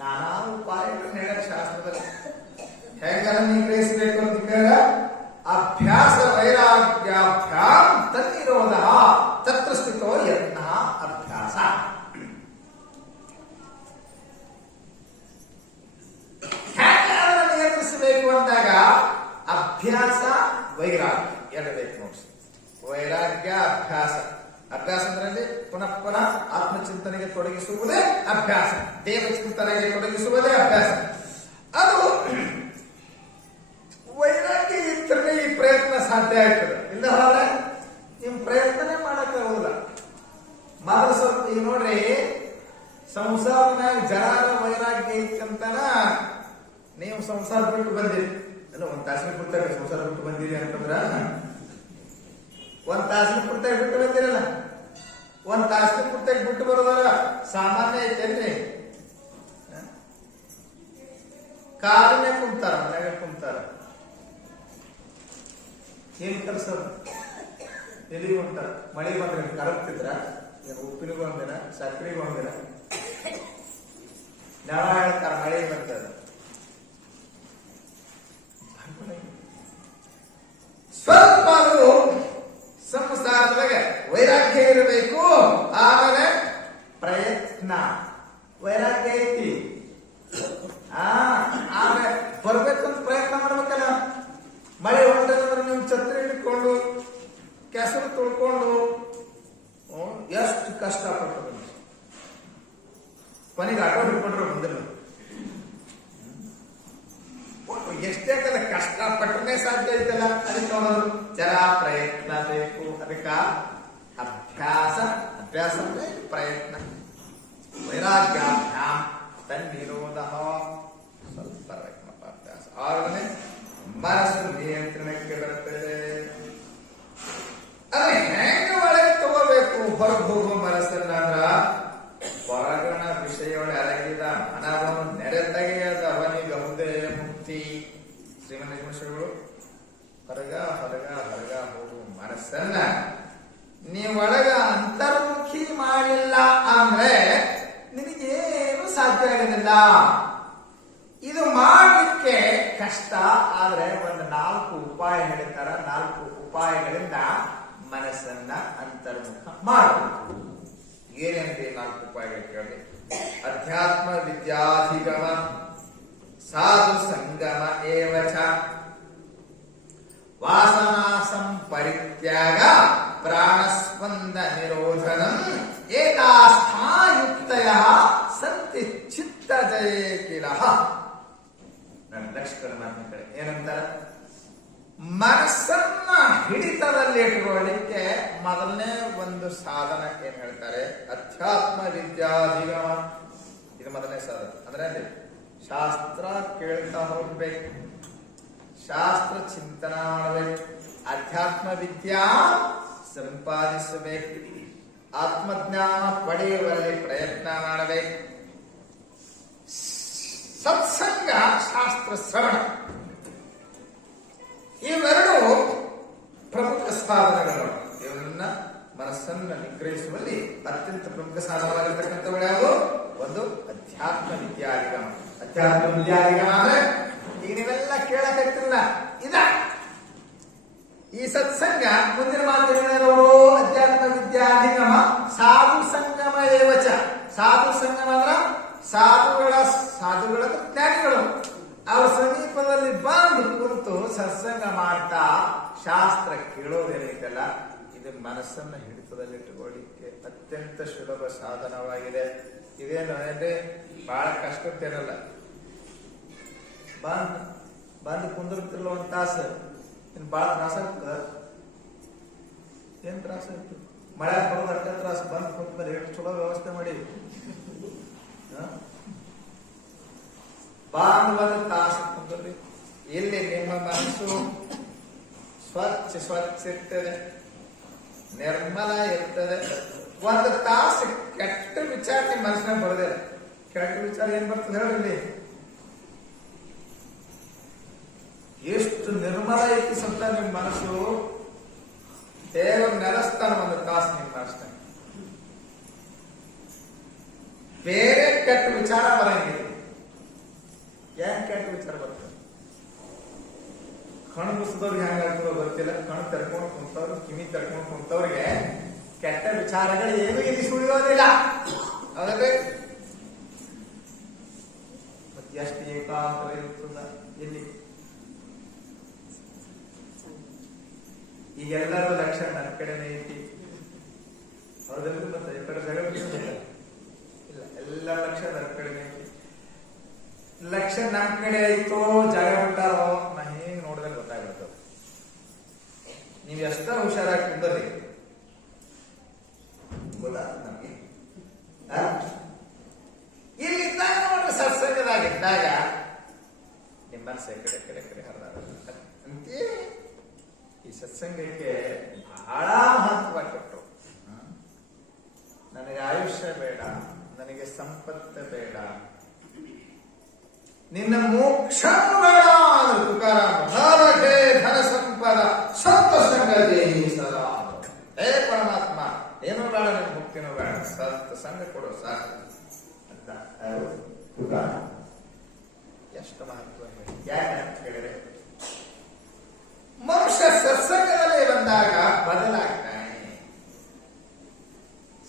ನಾನಾ ಉಪಾಯಗಳನ್ನ ಹೇಳ ಶಾಸ್ತ್ರದಲ್ಲಿ. ಹೆಂಗ ನಿಗ್ರಹಿಸಬೇಕು ಅಂತ ಅಭ್ಯಾಸ ವೈರಾಗ್ಯಾಭ್ಯಾಂ ತನ್ನಿರೋಧ ತತ್ರ ಸ್ಥಿತೋ ಯತ್ನ ಅಭ್ಯಾಸ. ಹೆಂಗ ಅದನ್ನ ನಿಯಂತ್ರಿಸಬೇಕು ಅಂದಾಗ ಅಭ್ಯಾಸ ವೈರಾಗ್ಯ ಎರಡು ಬೇಕು ನೋಡಿ. ವೈರಾಗ್ಯ ಅಭ್ಯಾಸ. ಅಭ್ಯಾಸ ಅಂದ್ರೆ ಪುನಃ ಪುನಃ ಆತ್ಮಚಿಂತನೆಗೆ ತೊಡಗಿಸುವುದೇ ಅಭ್ಯಾಸ, ದೇವಚಿಂತನೆಗೆ ತೊಡಗಿಸುವುದೇ ಅಭ್ಯಾಸ. ಅದು ವೈರಾಗ್ಯ ಇದ್ರೆ ಈ ಪ್ರಯತ್ನ ಸಾಧ್ಯ ಆಗ್ತದೆ. ಇಲ್ಲ ಹೋದ್ರೆ ನಿಮ್ ಪ್ರಯತ್ನನೇ ಮಾಡಕ್ ಆಗುದಿಲ್ಲ. ಮೊದಲು ಸ್ವಲ್ಪ ಈಗ ನೋಡ್ರಿ, ಸಂಸಾರನಾಗ ಜನಾರ ವೈರಾಗ್ಯ ಇತ್ತಂತನ ನೀವು ಸಂಸಾರ ಬಿಟ್ಟು ಬಂದಿರಿ. ಎಲ್ಲ 1 ತಾಸಿನ ಕೂತಾಗ ಸಂಸಾರ ಬಿಟ್ಟು ಬಂದಿರಿ ಅಂತಂದ್ರ 1 ತಾಸಿನ ಕೂತಾಗ ಬಿಟ್ಟು ಬಂದಿರಲ್ಲ. 1 ತಾಸಿನ ಕೂತಾಗ ಬಿಟ್ಟು ಬರೋದಲ್ಲ ಸಾಮಾನ್ಯ ಐತೇನ್ರಿ? ಕಾಲನೇ ಕುಂತಾರ, ಮನೆಯಾಗ ಕುಂತಾರ. ಏನ್ ಕೆಲಸ? ಎಲ್ಲಿ ಹೊಂಟಾರ? ಮಳೆ ಬಂದ್ರೆ ಕರಗ್ತಿದ್ರ? ಉಪ್ಪಿನಿಗೂ ಒಂದಿನ, ಸಕ್ಕರೆಗೂ ಒಂದಿನ ನೆಲ ಹೇಳ್ತಾರ. ಮಳೆ ಬರ್ತದ. ಸ್ವಲ್ಪ ಸಂಸಾರದೊಳಗೆ ವೈರಾಗ್ಯ ಇರಬೇಕು. ಆಮೇಲೆ ಪ್ರಯತ್ನ. ವೈರಾಗ್ಯ ಐತಿ, ಆಮೇಲೆ ಬರ್ಬೇಕು ಅಂತ ಪ್ರಯತ್ನ ಮಾಡ್ಬೇಕಲ್ಲ. ಮಳೆ ಹೊಂಟಂದ್ರೆ ನೀವು ಛತ್ರಿ ಹಿಡ್ಕೊಂಡು ಕೆಸರು ತುಳ್ಕೊಂಡು ಎಷ್ಟು ಕಷ್ಟಪಟ್ಟು ಕೊನೆಗೆ ಆಟೋ ಹಿಡ್ಕೊಂಡ್ರೆ ಬಂದಿಲ್ಲ. ಎಷ್ಟೇ ಕಲ ಕಷ್ಟಪಟ್ಟರೆ ಸಾಧ್ಯ ಐತಲ್ಲ. ಅದಕ್ಕೆ ಅವನು ಜರ ಪ್ರಯತ್ನ ಬೇಕು. ಅದಕ್ಕ ಅಭ್ಯಾಸ. ಅಭ್ಯಾಸ ಅಂದ್ರೆ ಪ್ರಯತ್ನ. ವೈರಾಗ್ಯಾಭ್ಯಾಂ ತನ್ನಿರೋಧ. ಸ್ವಲ್ಪ ಅಭ್ಯಾಸ. 6ನೇ ಮನಸ್ಸು ನಿಯಂತ್ರಣಕ್ಕೆ ಬರ್ತದೆ. ಅದೇ ಹೆಂಗ ಒಳಗೆ ತಗೋಬೇಕು ಹೊರಗೆ ಹೋಗೋ ಮನಸ್ಸನ್ನ ಅಂದ್ರ ಹೊರಗಣ ವಿಷಯೊಳಗೆ ಅಡಗಿದ ಮನವನ್ನು ನೆರೆತೆಗೆಯದ ಅವನಿಗೆ ಹುದೇ ಮುಕ್ತಿ. ಶ್ರೀಮಂತಗಳು ಹೊರಗ ಹೊರಗ ಹೊರಗ ಹೋಗುವ ಮನಸ್ಸನ್ನ ನೀವೊಳಗ ಅಂತರ್ಮುಖಿ ಮಾಡಿಲ್ಲ ಅಂದ್ರೆ ನಿನಗೇನು ಸಾಧ್ಯ ಆಗೋದಿಲ್ಲ. ಇದು ಮಾಡಲಿಕ್ಕೆ ಕಷ್ಟ. ಆದ್ರೆ ಒಂದು 4 ಉಪಾಯ ಹೇಳ್ತಾರ. 4 ಉಪಾಯಗಳಿಂದ ಮನಸ್ಸನ್ನ ಅಂತರ್ಮುಖ ಮಾಡಬೇಕು. ಏನೇನ್ರಿ 4 ಉಪಾಯಗಳು ಕೇಳಿ? ಅಧ್ಯಾತ್ಮ ವಿದ್ಯಾಧಿಗಮ, ಸಾಧು ಸಂಗಮ ಏವಚ, ವಾಸನಾ ಸಂಪರಿತ್ಯಾಗ, ಪ್ರಾಣಸ್ಪಂದ ನಿರೋಧನಂ, ಏಕಾಸ್ಥಾಯುಕ್ತಯ ಸಂತಿ ಚಿತ್ತ ಜಯೇ ಕಿಲಃ. ನನ್ನ ಲಕ್ಷಣ ಮಾತಿನ ಕಡೆ ಏನಂತಾರ? ಮನಸ್ಸನ್ನ ಹಿಡಿತದಲ್ಲಿ ಇಟ್ಕೊಳ್ಳಿಕ್ಕೆ ಮೊದಲನೇ ಒಂದು ಸಾಧನ ಏನ್ ಹೇಳ್ತಾರೆ? ಅಧ್ಯಾತ್ಮ ವಿದ್ಯಾಧಿಗಮ. ಇದು ಮೊದಲನೇ ಸಾಧನ. ಅಂದ್ರೆ ಶಾಸ್ತ್ರ ಕೇಳ್ತಾ ಹೋಗ್ಬೇಕು, ಶಾಸ್ತ್ರ ಚಿಂತನ ಮಾಡಬೇಕು, ಅಧ್ಯಾತ್ಮ ವಿದ್ಯಾ ಸಂಪಾದಿಸಬೇಕು, ಆತ್ಮಜ್ಞಾನ ಪಡೆಯುವಲ್ಲಿ ಪ್ರಯತ್ನ ಮಾಡಬೇಕು, ಸತ್ಸಂಗ, ಶಾಸ್ತ್ರ ಶ್ರವಣ. ಇವೆರಡು ಪ್ರಮುಖ ಸಾಧನಗಳು. ಇವರನ್ನ ಮನಸ್ಸನ್ನು ನಿಗ್ರಹಿಸುವಲ್ಲಿ ಅತ್ಯಂತ ಪ್ರಮುಖ ಸಾಧನವಾಗಿರ್ತಕ್ಕಂಥವುಗಳು ಯಾವುವು? ಒಂದು ಅಧ್ಯಾತ್ಮ ವಿದ್ಯಾಧಿಗಮ. ಅಧ್ಯಾತ್ಮ ವಿದ್ಯಾಧಿಗಮ ಅಂದ್ರೆ ಈಗ ನೀವೆಲ್ಲ ಕೇಳಕತ್ತಿರಲ್ಲ, ಇದ ಈ ಸತ್ಸಂಗ. ಮುಂದಿನ ಮಾತುಗಳು ಅಧ್ಯಾತ್ಮ ವಿದ್ಯಾಧಿಗಮ ಸಾಧು ಸಂಗಮ ಏವಚ. ಸಾಧು ಸಂಗಮ ಅಂದ್ರ ಸಾಧುಗಳ ಜ್ಞಾನಿಗಳು ಅವರ ಸಮೀಪದಲ್ಲಿ ಬಂದು ಕುರಿತು ಸತ್ಸಂಗ ಮಾಡ್ತಾ ಶಾಸ್ತ್ರ ಕೇಳೋದೇನೈತಲ್ಲ, ಇದು ಮನಸ್ಸನ್ನ ಹಿಡಿತದಲ್ಲಿಟ್ಟುಕೊಳ್ಳಿಕ್ಕೆ ಅತ್ಯಂತ ಸುಲಭ ಸಾಧನವಾಗಿದೆ. ಇದೇನು ಅಂದ್ರೆ ಬಹಳ ಕಷ್ಟತ್ತೇನಲ್ಲ. ಬಂದು ಕುಂದಿರ್ತಿರ್ಲ ಒಂದ್ ತಾಸು ಇನ್ ಬಹಳ ತ್ರಾಸ ಆಗ್ತದ. ಏನ್ ತ್ರಾಸ ಆಯ್ತು? ಮಳೆ ಬರೋದು ಅಷ್ಟೇ ತ್ರಾಸ. ಬಂದು ಕುಂತ ಎಷ್ಟು ಚಲೋ ವ್ಯವಸ್ಥೆ ಮಾಡಿ ಒಂದು ತಾಸು ಕುಂದ್ರಿ. ಇಲ್ಲಿ ನಿಮ್ಮ ಮನಸ್ಸು ಸ್ವಚ್ಛ ಇರ್ತದೆ, ನಿರ್ಮಲ ಇರ್ತದೆ. ಒಂದು ತಾಸು ಕೆಟ್ಟ ವಿಚಾರ ನಿಮ್ಮ ಮನಸ್ಸಿನಾಗ ಬರೋದೇ. ಕೆಟ್ಟ ವಿಚಾರ ಏನ್ ಬರ್ತದೆ ಹೇಳಿ? ಎಷ್ಟು ನಿರ್ಮಲ ಐತಿ ಸ್ವಲ್ಪ ನಿಮ್ಮ ಮನಸ್ಸು. ದೇವರು ನೆಲೆಸ್ತಾನ ಒಂದು ತಾಸು ನಿಮ್ಮ ಮನಸ್ಸಿನ. ಬೇರೆ ಕೆಟ್ಟ ವಿಚಾರ ಬರಂಗಿಲ್ಲ. ಯಾಕೆ ಕೆಟ್ಟ ವಿಚಾರ ಬರ್ತದೆ? ಕಣ್ಣು ಮುಸಿದವ್ರಿಗೆ ಹೆಂಗಾಗ್ತದೋ ಗೊತ್ತಿಲ್ಲ. ಕಣ್ಣು ತೆರ್ಕೊಂಡು ಕುಂತವ್ರು, ಕಿವಿ ತೆರ್ಕೊಂಡು ಕುಂತವ್ರಿಗೆ ಕೆಟ್ಟ ವಿಚಾರಗಳು ಏನು ಇಲ್ಲಿ ಸುಳಿಯೋದಿಲ್ಲ. ಹಾಗಾದ್ರೆ ಮತ್ತೆ ಎಷ್ಟು ಏಕಾಂತರ ಇರ್ತದ ಇಲ್ಲಿ. ಈಗೆಲ್ಲರೂ ಲಕ್ಷಣ ನನ್ನ ಕಡೆನೇ ಐತಿ. ಹೌದಲ್ರಿ? ಮತ್ತೆ ಈ ಕಡೆ ಜಗಳ ಇಲ್ಲ, ಎಲ್ಲ ಲಕ್ಷ ನನ್ನ ಕಡೆನೇ ಐತಿ. ಲಕ್ಷ ನಮ್ಮ ಕಡೆ ಆಯ್ತೋ ಜಾಗ ಬಿಟ್ಟಾರೋ ನಾ ಹೆಂಗ್ ನೋಡಿದ್ರೆ ಗೊತ್ತಾಗ್ಬಿಡ್ತದ. ನೀವ್ ಎಷ್ಟ ಹುಷಾರಾಗಿ ಕುಂದರಿ ಗೊತ್ತಾಗ್ತದೆ ನಮ್ಗೆ. ಇಲ್ಲಿ ಇದ್ದಾಗ ನೋಡ್ರಿ, ಸತ್ಸಂಗದಾಗಿದ್ದಾಗ ನಿಮ್ಮ ಮನಸ್ಸು ಕಡೆ ಹರಿದಾಗ ಅಂತೆ. ಈ ಸತ್ಸಂಗಕ್ಕೆ ಬಹಳ ಮಹತ್ವ ಕೊಟ್ಟರು. ನನಗೆ ಆಯುಷ್ಯ ಬೇಡ, ನನಗೆ ಸಂಪತ್ತು ಬೇಡ, ನಿನ್ನ ಮೋಕ್ಷ ಬೇಡ ಅಂದ್ರೆ ತುಕಾರಾಮ ಧನ ಸಂಪದ ಸತ್ವ ಸಂಗತಿ ಸದಾ. ಹೇ ಪರಮಾತ್ಮ, ಏನೂ ಬೇಡ, ನಿನ್ನ ಮುಕ್ತಿನೂ ಬೇಡ, ಸತ್ವ ಸಂಘ ಕೊಡು ಸಾಕು ಅಂತ ತುಕಾರಾಮ. ಎಷ್ಟು ಮಹತ್ವ ಹೇಳಿ. ಯಾಕೆ ಅಂತ ಹೇಳಿದ್ರೆ, ಮನುಷ್ಯ ಸತ್ಸಂಗದಲ್ಲಿ ಬಂದಾಗ ಬದಲಾಗ್ತಾನೆ.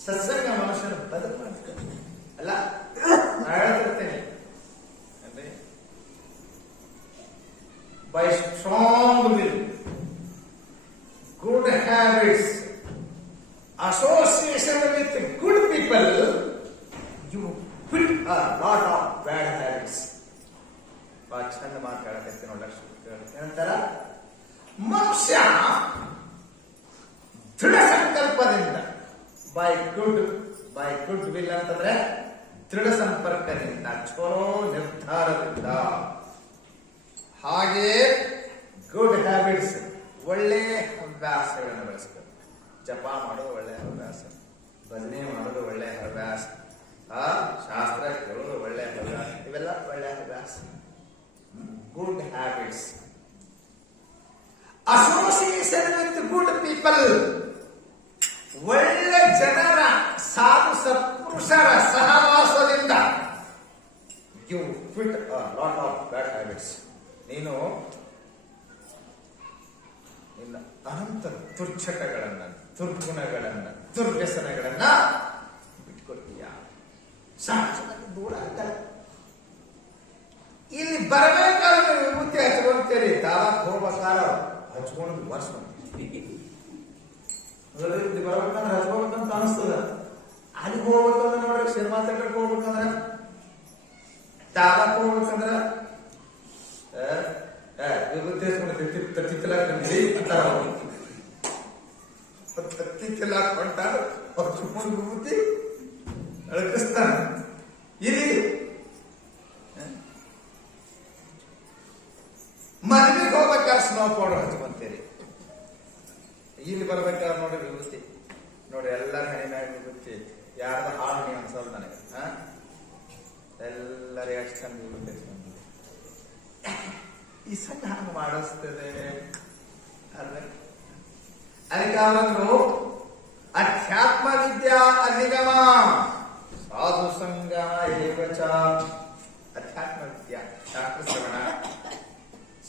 ಸತ್ಸಂಗ ಮನುಷ್ಯನ ಬದಲು ಮಾಡ್ತಾನೆ. ಅಲ್ಲ, ನಾನು ಹೇಳ್ತಿರ್ತೇನೆ, by strong will, good habits, association with good people, you quit a lot of bad habits. ಬಹಳ ಚಂದ ಮಾತಾಡಕತ್ತೀನಿ ನೋಡ. ಏನಂತಾರ? ಮನುಷ್ಯ ದೃಢ ಸಂಕಲ್ಪದಿಂದ, ಬೈ ಗುಡ್ ವಿಲ್ ಅಂತಂದ್ರೆ ದೃಢ ಸಂಪರ್ಕದಿಂದ, ಚಲೋ ನಿರ್ಧಾರದಿಂದ, ಹಾಗೆ ಗುಡ್ ಹ್ಯಾಬಿಟ್ಸ್, ಒಳ್ಳೆ ಹವ್ಯಾಸಗಳನ್ನು ಬೆಳೆಸ್ಬೇಕು. ಜಪ ಮಾಡೋದು ಒಳ್ಳೆ ಹವ್ಯಾಸ, ಭಜನೆ ಮಾಡೋದು ಒಳ್ಳೆ ಹವ್ಯಾಸ, ಶಾಸ್ತ್ರ ಕೇಳೋದು ಒಳ್ಳೆ ಹವ್ಯಾಸ, ಇವೆಲ್ಲ ಒಳ್ಳೆ ಹವ್ಯಾಸ. Good habits. Association with good people, ಒಳ್ಳೆ ಜನರ, ಸಾಧು ಸತ್ಪುರುಷರ ಸಹವಾಸದಿಂದ you quit a lot of bad habits. ನೀನು ನಿನ್ನ ಅನಂತ ದುರ್ಚಟಗಳನ್ನ, ದುರ್ಗುಣಗಳನ್ನ, ದುರ್ವ್ಯಸನಗಳನ್ನ ಬಿಟ್ಕೊಡ್ತೀಯ. ದೂರ ಆಗ್ತಾರೆ. ಇಲ್ಲಿ ಬರಬೇಕಾದ್ರೆ ವಿಭೂತಿ ಹಚ್ಕೊಂತೇರಿ, ತಾಲೂಕ್ ಹೋಗ್ಬೇಕಾರ ಹಚ್ಕೊಂಡು ವರ್ಷ ಇಲ್ಲಿ ಬರ್ಬೇಕಂದ್ರೆ ಹಚ್ಕೋಬೇಕಂತ ಅನಿಸ್ತದ. ಅಲ್ಲಿಗೆ ಹೋಗ್ಬೇಕಂದ್ರೆ ನೋಡ್ರಿ, ಸಿನಿಮಾ ಥಿಯೇಟರ್ಗೆ ಹೋಗ್ಬೇಕಂದ್ರ, ತಾಲೂಕ್ ಹೋಗ್ಬೇಕಂದ್ರ ವಿಭೂತಿ ಹಚ್ಕೊಂಡು ಹಚ್ಕೊಂಡು ವಿಭೂತಿ ಅಳಕಿಸ್ತಾನ. ಇಲ್ಲಿ ಮದುವೆಗೆ ಹೋಗ್ಬೇಕಾದ್ರೆ ಸ್ನೋ ಪೌಡರ್ ಹಚ್ಕೊಂತೀರಿ. ಇಲ್ಲಿ ಬರ್ಬೇಕಾದ್ರೆ ನೋಡಿ ವಿಭೂತಿ, ನೋಡಿ ಎಲ್ಲರ ಹಣೆ ಮ್ಯಾಗ ವಿಭೂತಿ. ಯಾರ್ದು ಹಾಳು ನೀವು ಅನ್ಸೋದು ನನಗೆ. ಎಲ್ಲರೂ ಎಷ್ಟು ಚಂದ ವಿಭೂತಿ ಹಚ್ಕೊಂಡು ಈ ಸಣ್ಣ ಹಂಗ ಮಾಡಿಸ್ತದೆ. ಅದಕ್ಕೆ ಅವರನ್ನು ಅಧ್ಯಾತ್ಮ ವಿದ್ಯಾ ಅಧಿಗಮ ಸಾಧು ಸಂಗ ಏವಚ. ಅಧ್ಯಾತ್ಮ ವಿದ್ಯಾ ಶಾಸ್ತ್ರ ಶ್ರವಣ,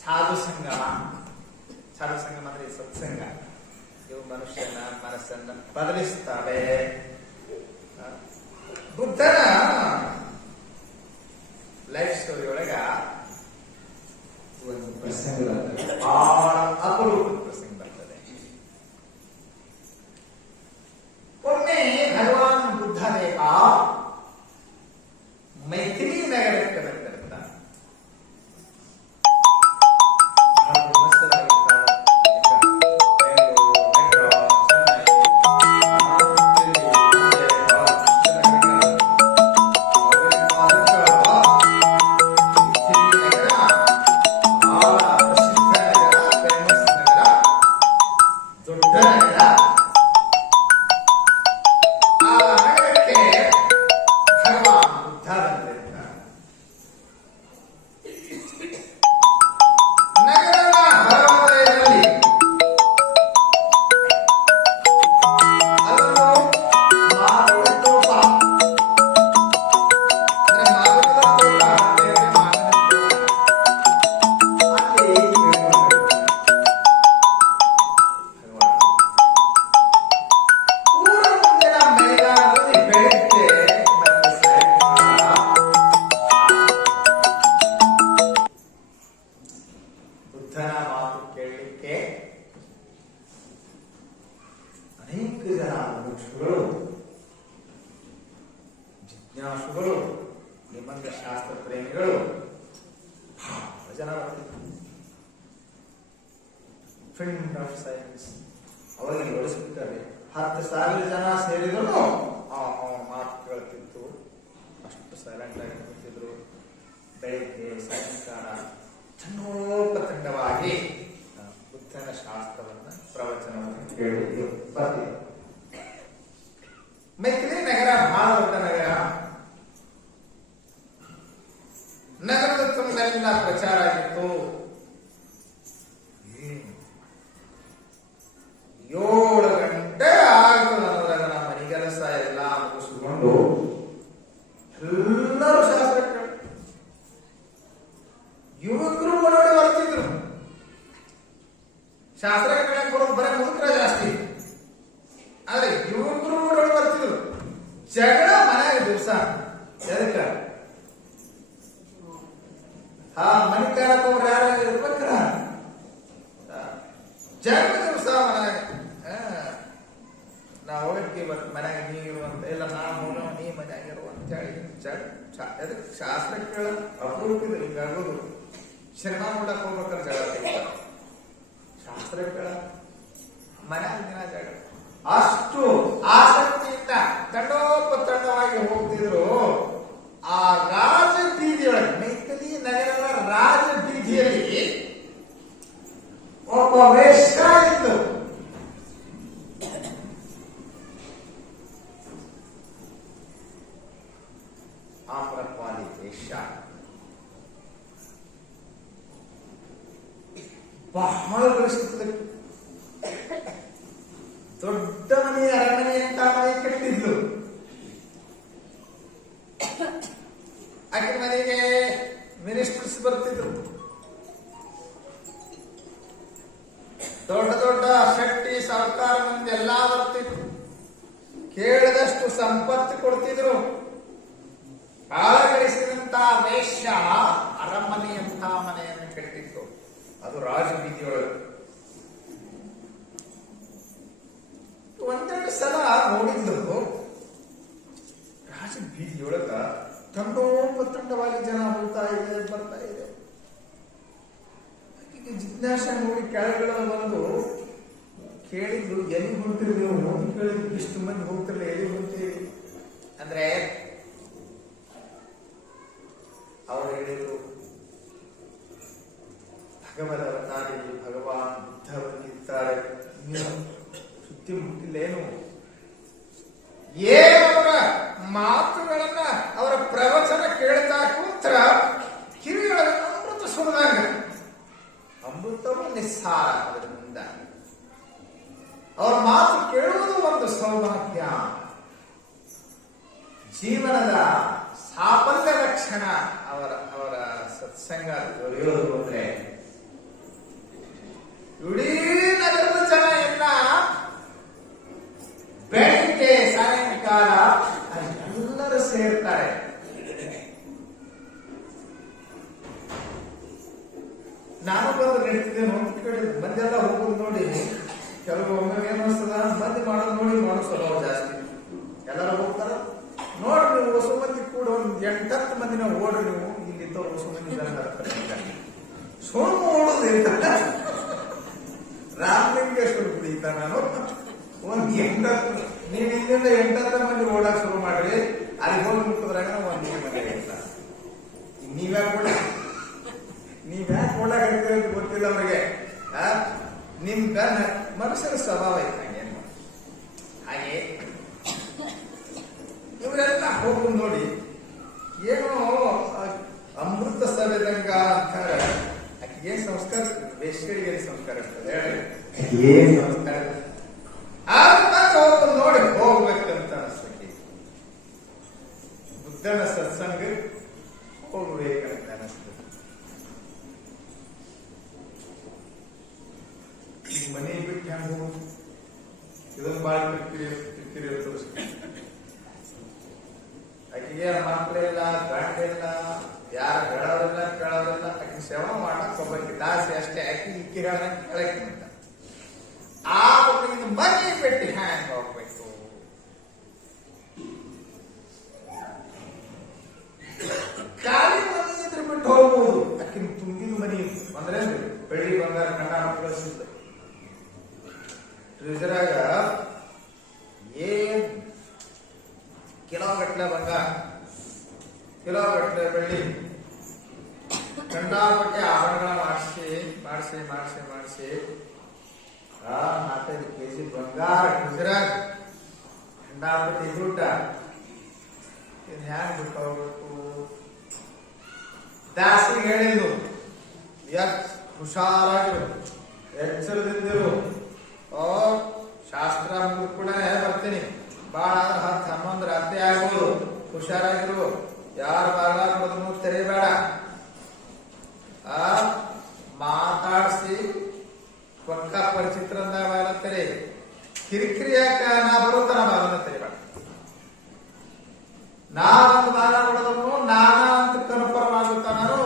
ಸಾಧು ಸಂಗಮ. ಸಾಧು ಸಂಗಮ ಅಂದ್ರೆ ಸತ್ಸಂಗ. ಇವು ಮನುಷ್ಯನ ಮನಸ್ಸನ್ನು ಬದಲಿಸ್ತವೆ. ಬುದ್ಧನ ಲೈಫ್ ಸ್ಟೋರಿ ಒಳಗ ಒಂದು ಪ್ರಸಂಗ ಬರ್ತದೆ, ಬಹಳ ಅಪರೂಪದ ಪ್ರಸಂಗ ಬರ್ತದೆ. ಒಮ್ಮೆ ಭಗವಾನ್ ಬುದ್ಧ ದೇವ ಮೈಥಿಲಿ ನಗರಕ್ಕೆ ಬರ್ತಿರ್ತಾನೆ. ಜಿಜ್ಞಾಸುಗಳು, ನಿಮ್ಮಂತ ಶಾಸ್ತ್ರ ಪ್ರೇಮಿಗಳು ಜನ ಫ್ರೆಂಡ್ ಆಫ್ ಸೈನ್ಸ್ ಅವರಿಗೆ ಬಳಸುತ್ತಾರೆ. 10,000 ಜನ ಸೇರಿದ್ರು ಅವನ ಮಾತು ಕೇಳ್ತಿತ್ತು. ಅಷ್ಟು ಸೈಲೆಂಟ್ ಆಗಿ ಕೂತಿದ್ರು. ಬೆಳಿಗ್ಗೆ ಸಾಯಂಕಾಲ ತಂಡೋಪತಂಡವಾಗಿ ಬುದ್ಧನ ಶಾಸ್ತ್ರವನ್ನ ಪ್ರವಚನವನ್ನು ಕೇಳಿದ್ರು. ಮೈಥಿಲಿ ನಗರ ಬಹಳ ದೊಡ್ಡ ನಗರ. ನಗರದ ತುಂಬೆಲ್ಲ ಪ್ರಚಾರ ಆಗಿತ್ತು. 7 ಗಂಟೆ ಆಯಿತು. ನನ್ನ ಮನೆಗೆಲಸ ಎಲ್ಲ ಮುಗಿಸಿಕೊಂಡು ಎಲ್ಲರೂ ಶಾಸ್ತ್ರ ಯುವಕರು ಒಳಗಡೆ ಬರ್ತಿದ್ರು. ಶಾಸ್ತ್ರ ಕೇಳಕ್ ಬರೋದು ಬರೀ ಮುದುಕರ ಜಾಸ್ತಿ, ಆದ್ರೆ ಯುವಕರು ಒಳಗಡೆ ಬರ್ತಿದ್ರು. ಜಗಳ ಮನೆಯಾಗ ದಿವಸ ಎದಕ್ಕ ಮನೆ ಕಾಲದವ್ರು ಯಾರು ಇರ್ಬೇಕಲ್ಲ, ಜಗಳ ದಿವಸ ಮನೆಯಾಗ ನಾ ಹೋಗಕ್ಕೆ ಮನ್ಯಾಗ ನೀರುವಂತ ಇಲ್ಲ, ನಾ ಹೋಗ ನೀ ಮನ್ಯಾಗಿರುವ ಅಂತ ಹೇಳಿ ಎದಕ್ ಶಾಸ್ತ್ರ ಕೇಳ ಅಪರೂಪಿದ್ರು. ಹಿಂಗಾಗೋದು ಶರಣ ಮಾಡಕ್ ಹೋಗ್ಬೇಕಾದ್ರೆ ಜಗಳ ತೆಗಿತಾರೆ. ಶಾಸ್ತ್ರ ಕೇಳ ಮನ್ಯಾಗ ದಿನ ಜಗಳ. ಅಷ್ಟು ಆಸಕ್ತಿಯಿಂದ ತಂಡೋಪತಂಡವಾಗಿ ಹೋಗ್ತಿದ್ರು. ಆ ರಾಜ ಬೀದಿಯೊಳಗೆ, ಮೈಥಿಲಿ ನಗರದ ರಾಜ ಬೀದಿಯಲ್ಲಿ ಒಬ್ಬ ವೇಶ್ಯ ಇದ್ದು. ಆಮ್ರಪಾಲಿ ವೇಶ್ಯ ಬಹಳ ಗಳಿಸುತ್ತದೆ. ದೊಡ್ಡ ಮನೆ, ಅರಮನೆ ಅಂತ ಮನೆ ಕಟ್ಟಿದ್ಲು. ಆಕೆ ಮನೆಗೆ ಮಿನಿಸ್ಟರ್ಸ್ ಬರ್ತಿದ್ರು. ದೊಡ್ಡ ದೊಡ್ಡ ಶೆಟ್ಟಿ ಸರ್ಕಾರ ಮಂದಿ ಎಲ್ಲಾ ಬರ್ತಿದ್ರು. ಕೇಳಿದಷ್ಟು ಸಂಪತ್ತು ಕೊಡ್ತಿದ್ರು. ಕಾಲ ಗಳಿಸಿದಂತ ವೇಶ್ಯ ಅರಮನೆಯಂತ ಮನೆಯನ್ನು ಕಟ್ಟಿತ್ತು. ಅದು ರಾಜ ಬೀದಿಯೊಳಗೆ. ಒಂದೆರಡು ಸಲ ನೋಡಿದ್ರು. ರಾಜ ಬೀದಿಯೊಳಗ ತಂಡೋಪತಂಡವಾಗಿ ಜನ ಹೋಗ್ತಾ ಇದೆ, ಬರ್ತಾ ಇದೆ. ಈಗ ಜಿಜ್ಞಾಸೆ ನೋಡಿ ಕೆಳಗಡೆ ಬಂದು ಕೇಳಿದ್ರು, ಎಲ್ಲಿ ಹೊಂಟಿರಿ ನೀವು? ಕೇಳಿದ್ರು, ಇಷ್ಟು ಮಂದಿ ಹೋಗ್ತಿರಲಿಲ್ಲ, ಎಲ್ಲಿ ಹೊಂಟಿರಿ ಅಂದ್ರೆ ಅವರು ಹೇಳಿದ್ರು, ಭಗವದ ಅವತಾರಿಯಲ್ಲಿ ಭಗವಾನ್ ಬುದ್ಧ ಬಂದಿದ್ದಾರೆ, ನೀವು ಸುದ್ದಿ ಮುಟ್ಟಿಲ್ಲೇನು? ಏನವರ ಮಾತುಗಳನ್ನ, ಅವರ ಪ್ರವಚನ ಕೇಳ್ತಾ ಕೂತ್ರ ಕಿವಿಯೊಳಗೆ ಅಮೃತ ಸುರಿದಂಗ. ಅಮೃತವು ನಿಸ್ಸಾರ ಅದರಿಂದ. ಅವರ ಮಾತು ಕೇಳುವುದು ಒಂದು ಸೌಭಾಗ್ಯ. ಜೀವನದ ಸಾಫಲ್ಯ ಲಕ್ಷಣ ಅವರ ಸತ್ಸಂಗ ದೊರೆಯೋದು. ಅಂದ್ರೆ ಇಡೀ ನಗರದ ಜನ ಎಲ್ಲ ಬೆಳಿಗ್ಗೆ ಸಾಯಂಕಾಲ ಎಲ್ಲರೂ ಸೇರ್ತಾರೆ. ನಾನು ಬಂದು ನಡೀತಿದ್ದೇನು ಅಂತ ಕೇಳಿದ್ರು. ಮಂದೆಲ್ಲ ಹೋಗೋದು ನೋಡಿ ಕೆಲವೊಮ್ಮೆ ಏನ್ ಅನಿಸ್ತದ, ಮಂದಿ ಮಾಡೋದು ನೋಡಿ ಮಾಡೋ ಸ್ವಭಾವ ಜಾಸ್ತಿ. ಎಲ್ಲರೂ ಹೋಗ್ತಾರ ನೋಡ್ರಿ, ನೀವು ಹೊಸ ಮಂದಿ ಕೂಡ ಒಂದ್ 8-10 ಮಂದಿ ನಾವು ಓಡ್ರಿ, ನೀವು ಇಲ್ಲಿದ್ದವ್ರು ಹೊಸ ಮಂದಿ ಸುಳ್ಳು ಓಡೋದಿಲ್ಲ. ರಾಮಲಿಂಗೇಶ್ವರ ಕುಡಿತ ನಾನು ಒಂದ್ 8 ನೀವು ಇಲ್ಲಿಂದ 8-10 ಮಂದಿ ಓಡಾಕ್ ಶುರು ಮಾಡ್ರಿ, ಅಲ್ಲಿ ಹೋಗಿ ಮುಟ್ಟಿದ್ರಾಗ ಒಂದ್ 3 ಮಂದಿ ಇರ್ತಾರ. ನೀವ್ಯಾಕೆ ಓಡಾಕ ಗೊತ್ತಿಲ್ಲ ಅವ್ರಿಗೆ. ನಿಮ್ ಮನುಷ್ಯರ ಸ್ವಭಾವ ಐತೆ ಹಂಗೇನು. ಹಾಗೆ ಇವರೆಲ್ಲ ಹೋಗುದು ನೋಡಿ ಏನೋ ಅಮೃತ ಸವೆದಂಗ ಅಂತಾರೆ. ಆಕೆ ಏನ್ ಸಂಸ್ಕಾರ, ಬೇಸಿಗೆಗೆ ಏನ್ ಸಂಸ್ಕಾರ ಇರ್ತದೆ ಹೇಳಿ, ಸಂಸ್ಕಾರ ಹೋಗುದು ನೋಡಿ ಹೋಗ್ಬೇಕಂತ ಅನಿಸ್ತಕ್ಕೆ. ಬುದ್ಧನ ಸತ್ಸಂಗ ಹೋಗ್ಬೇಕಂತ ಅನಿಸ್ತದೆ. ಈ ಮನೆ ಬಿಟ್ಟು ಹೆಂಗ ಹೋಗುದು, ಇದೊಂದು ಬಾಳ ಕಿರಿಕಿರಿ ತೋರಿಸ್ತೀನಿ. ಆಕೆಗೆ ಮಕ್ಕಳಿಲ್ಲ, ಗಂಡಿಲ್ಲ, ಯಾರು ಹೇಳೋದಿಲ್ಲ ಕೇಳೋದಿಲ್ಲ. ಆಕೆ ಸೇವಾ ಮಾಡಕ್ ಒಬ್ಬಕ್ಕೆ ದಾಸಿ ಅಷ್ಟೇ. ಆಕೆ ಇಕ್ಕಿ ಹೇಳಕ್ ಕೇಳಕ್ಕೆ ಅಂತ ಆ ಇದು ಮನೆ ಬಿಟ್ಟು ಹ್ಯಾಂಗ್ ಹೋಗ್ಬೇಕು. ಖಾಲಿ ಮನೆ ಇದ್ರ ಬಿಟ್ಟು ಹೋಗ್ಬೋದು. ಆಕಿನ ತುಂಬಿದ ಮನೆ ಅಂದ್ರೆ ಬೆಳ್ಳಿ ಬಂಗಾರ ಕಣ್ಣ ಕಳಿಸಿದ್ದ ಟ್ರೆಜರಾಗ ಏನ್ ಕಿಲೋಗಟ್ಲೆ ಬಂಗಾರ, ಕಿಲೋಗಟ್ಲೆ ಬೆಳ್ಳಿ, ಕಂಡಾಪಟ್ಟೆ ಆಭರಣಗಳ ಮಾಡಿಸಿ 4-5 kg ಬಂಗಾರ ಟ್ರೆಜರಾಗ ಕಂಡಾಪಟ್ಟೆ ದುಡ್ಡ. ಇನ್ ಹ್ಯಾಂಗ್ ಬಿಟ್ಟು ಹೋಗ್ಬೇಕು? ದಾಸಿಗೆ ಹೇಳಿದ್ದು ಹುಷಾರಾಗಿರು, ಎಚ್ಚರದಿಂದಿರು. ಶಾಸ್ತ್ರ ಮುಗಿದ ಕೂಡ ಬರ್ತೀನಿ, ಬಾಳ ಆದ್ರೆ 10-11 ರಾತ್ರಿ ಆಗ್ಬೋದು. ಹುಷಾರಾಗಿರು, ಯಾರು ಬಾಗ್ಲಾಕೋದನ್ನು ತೆರೆಯಬೇಡ. ಮಾತಾಡಿಸಿ ಪಕ್ಕ ಪರಿಚಿತರಂದ ಬಾಗಿಲ ತೆರೆ. ಕಿರಿಕಿರಿ ಯಾಕ? ನಾ ಬರುತ್ತಾನ ಬಾಗಿಲ ತೆರೆಬೇಡ. ನಾ ಒಂದು ಬಾಗಿಲ ಕೊಡೋದನ್ನು ನಾನಾ ಅಂತ ಕನ್ಫರ್ಮ್ ಆಗುತ್ತಾನು,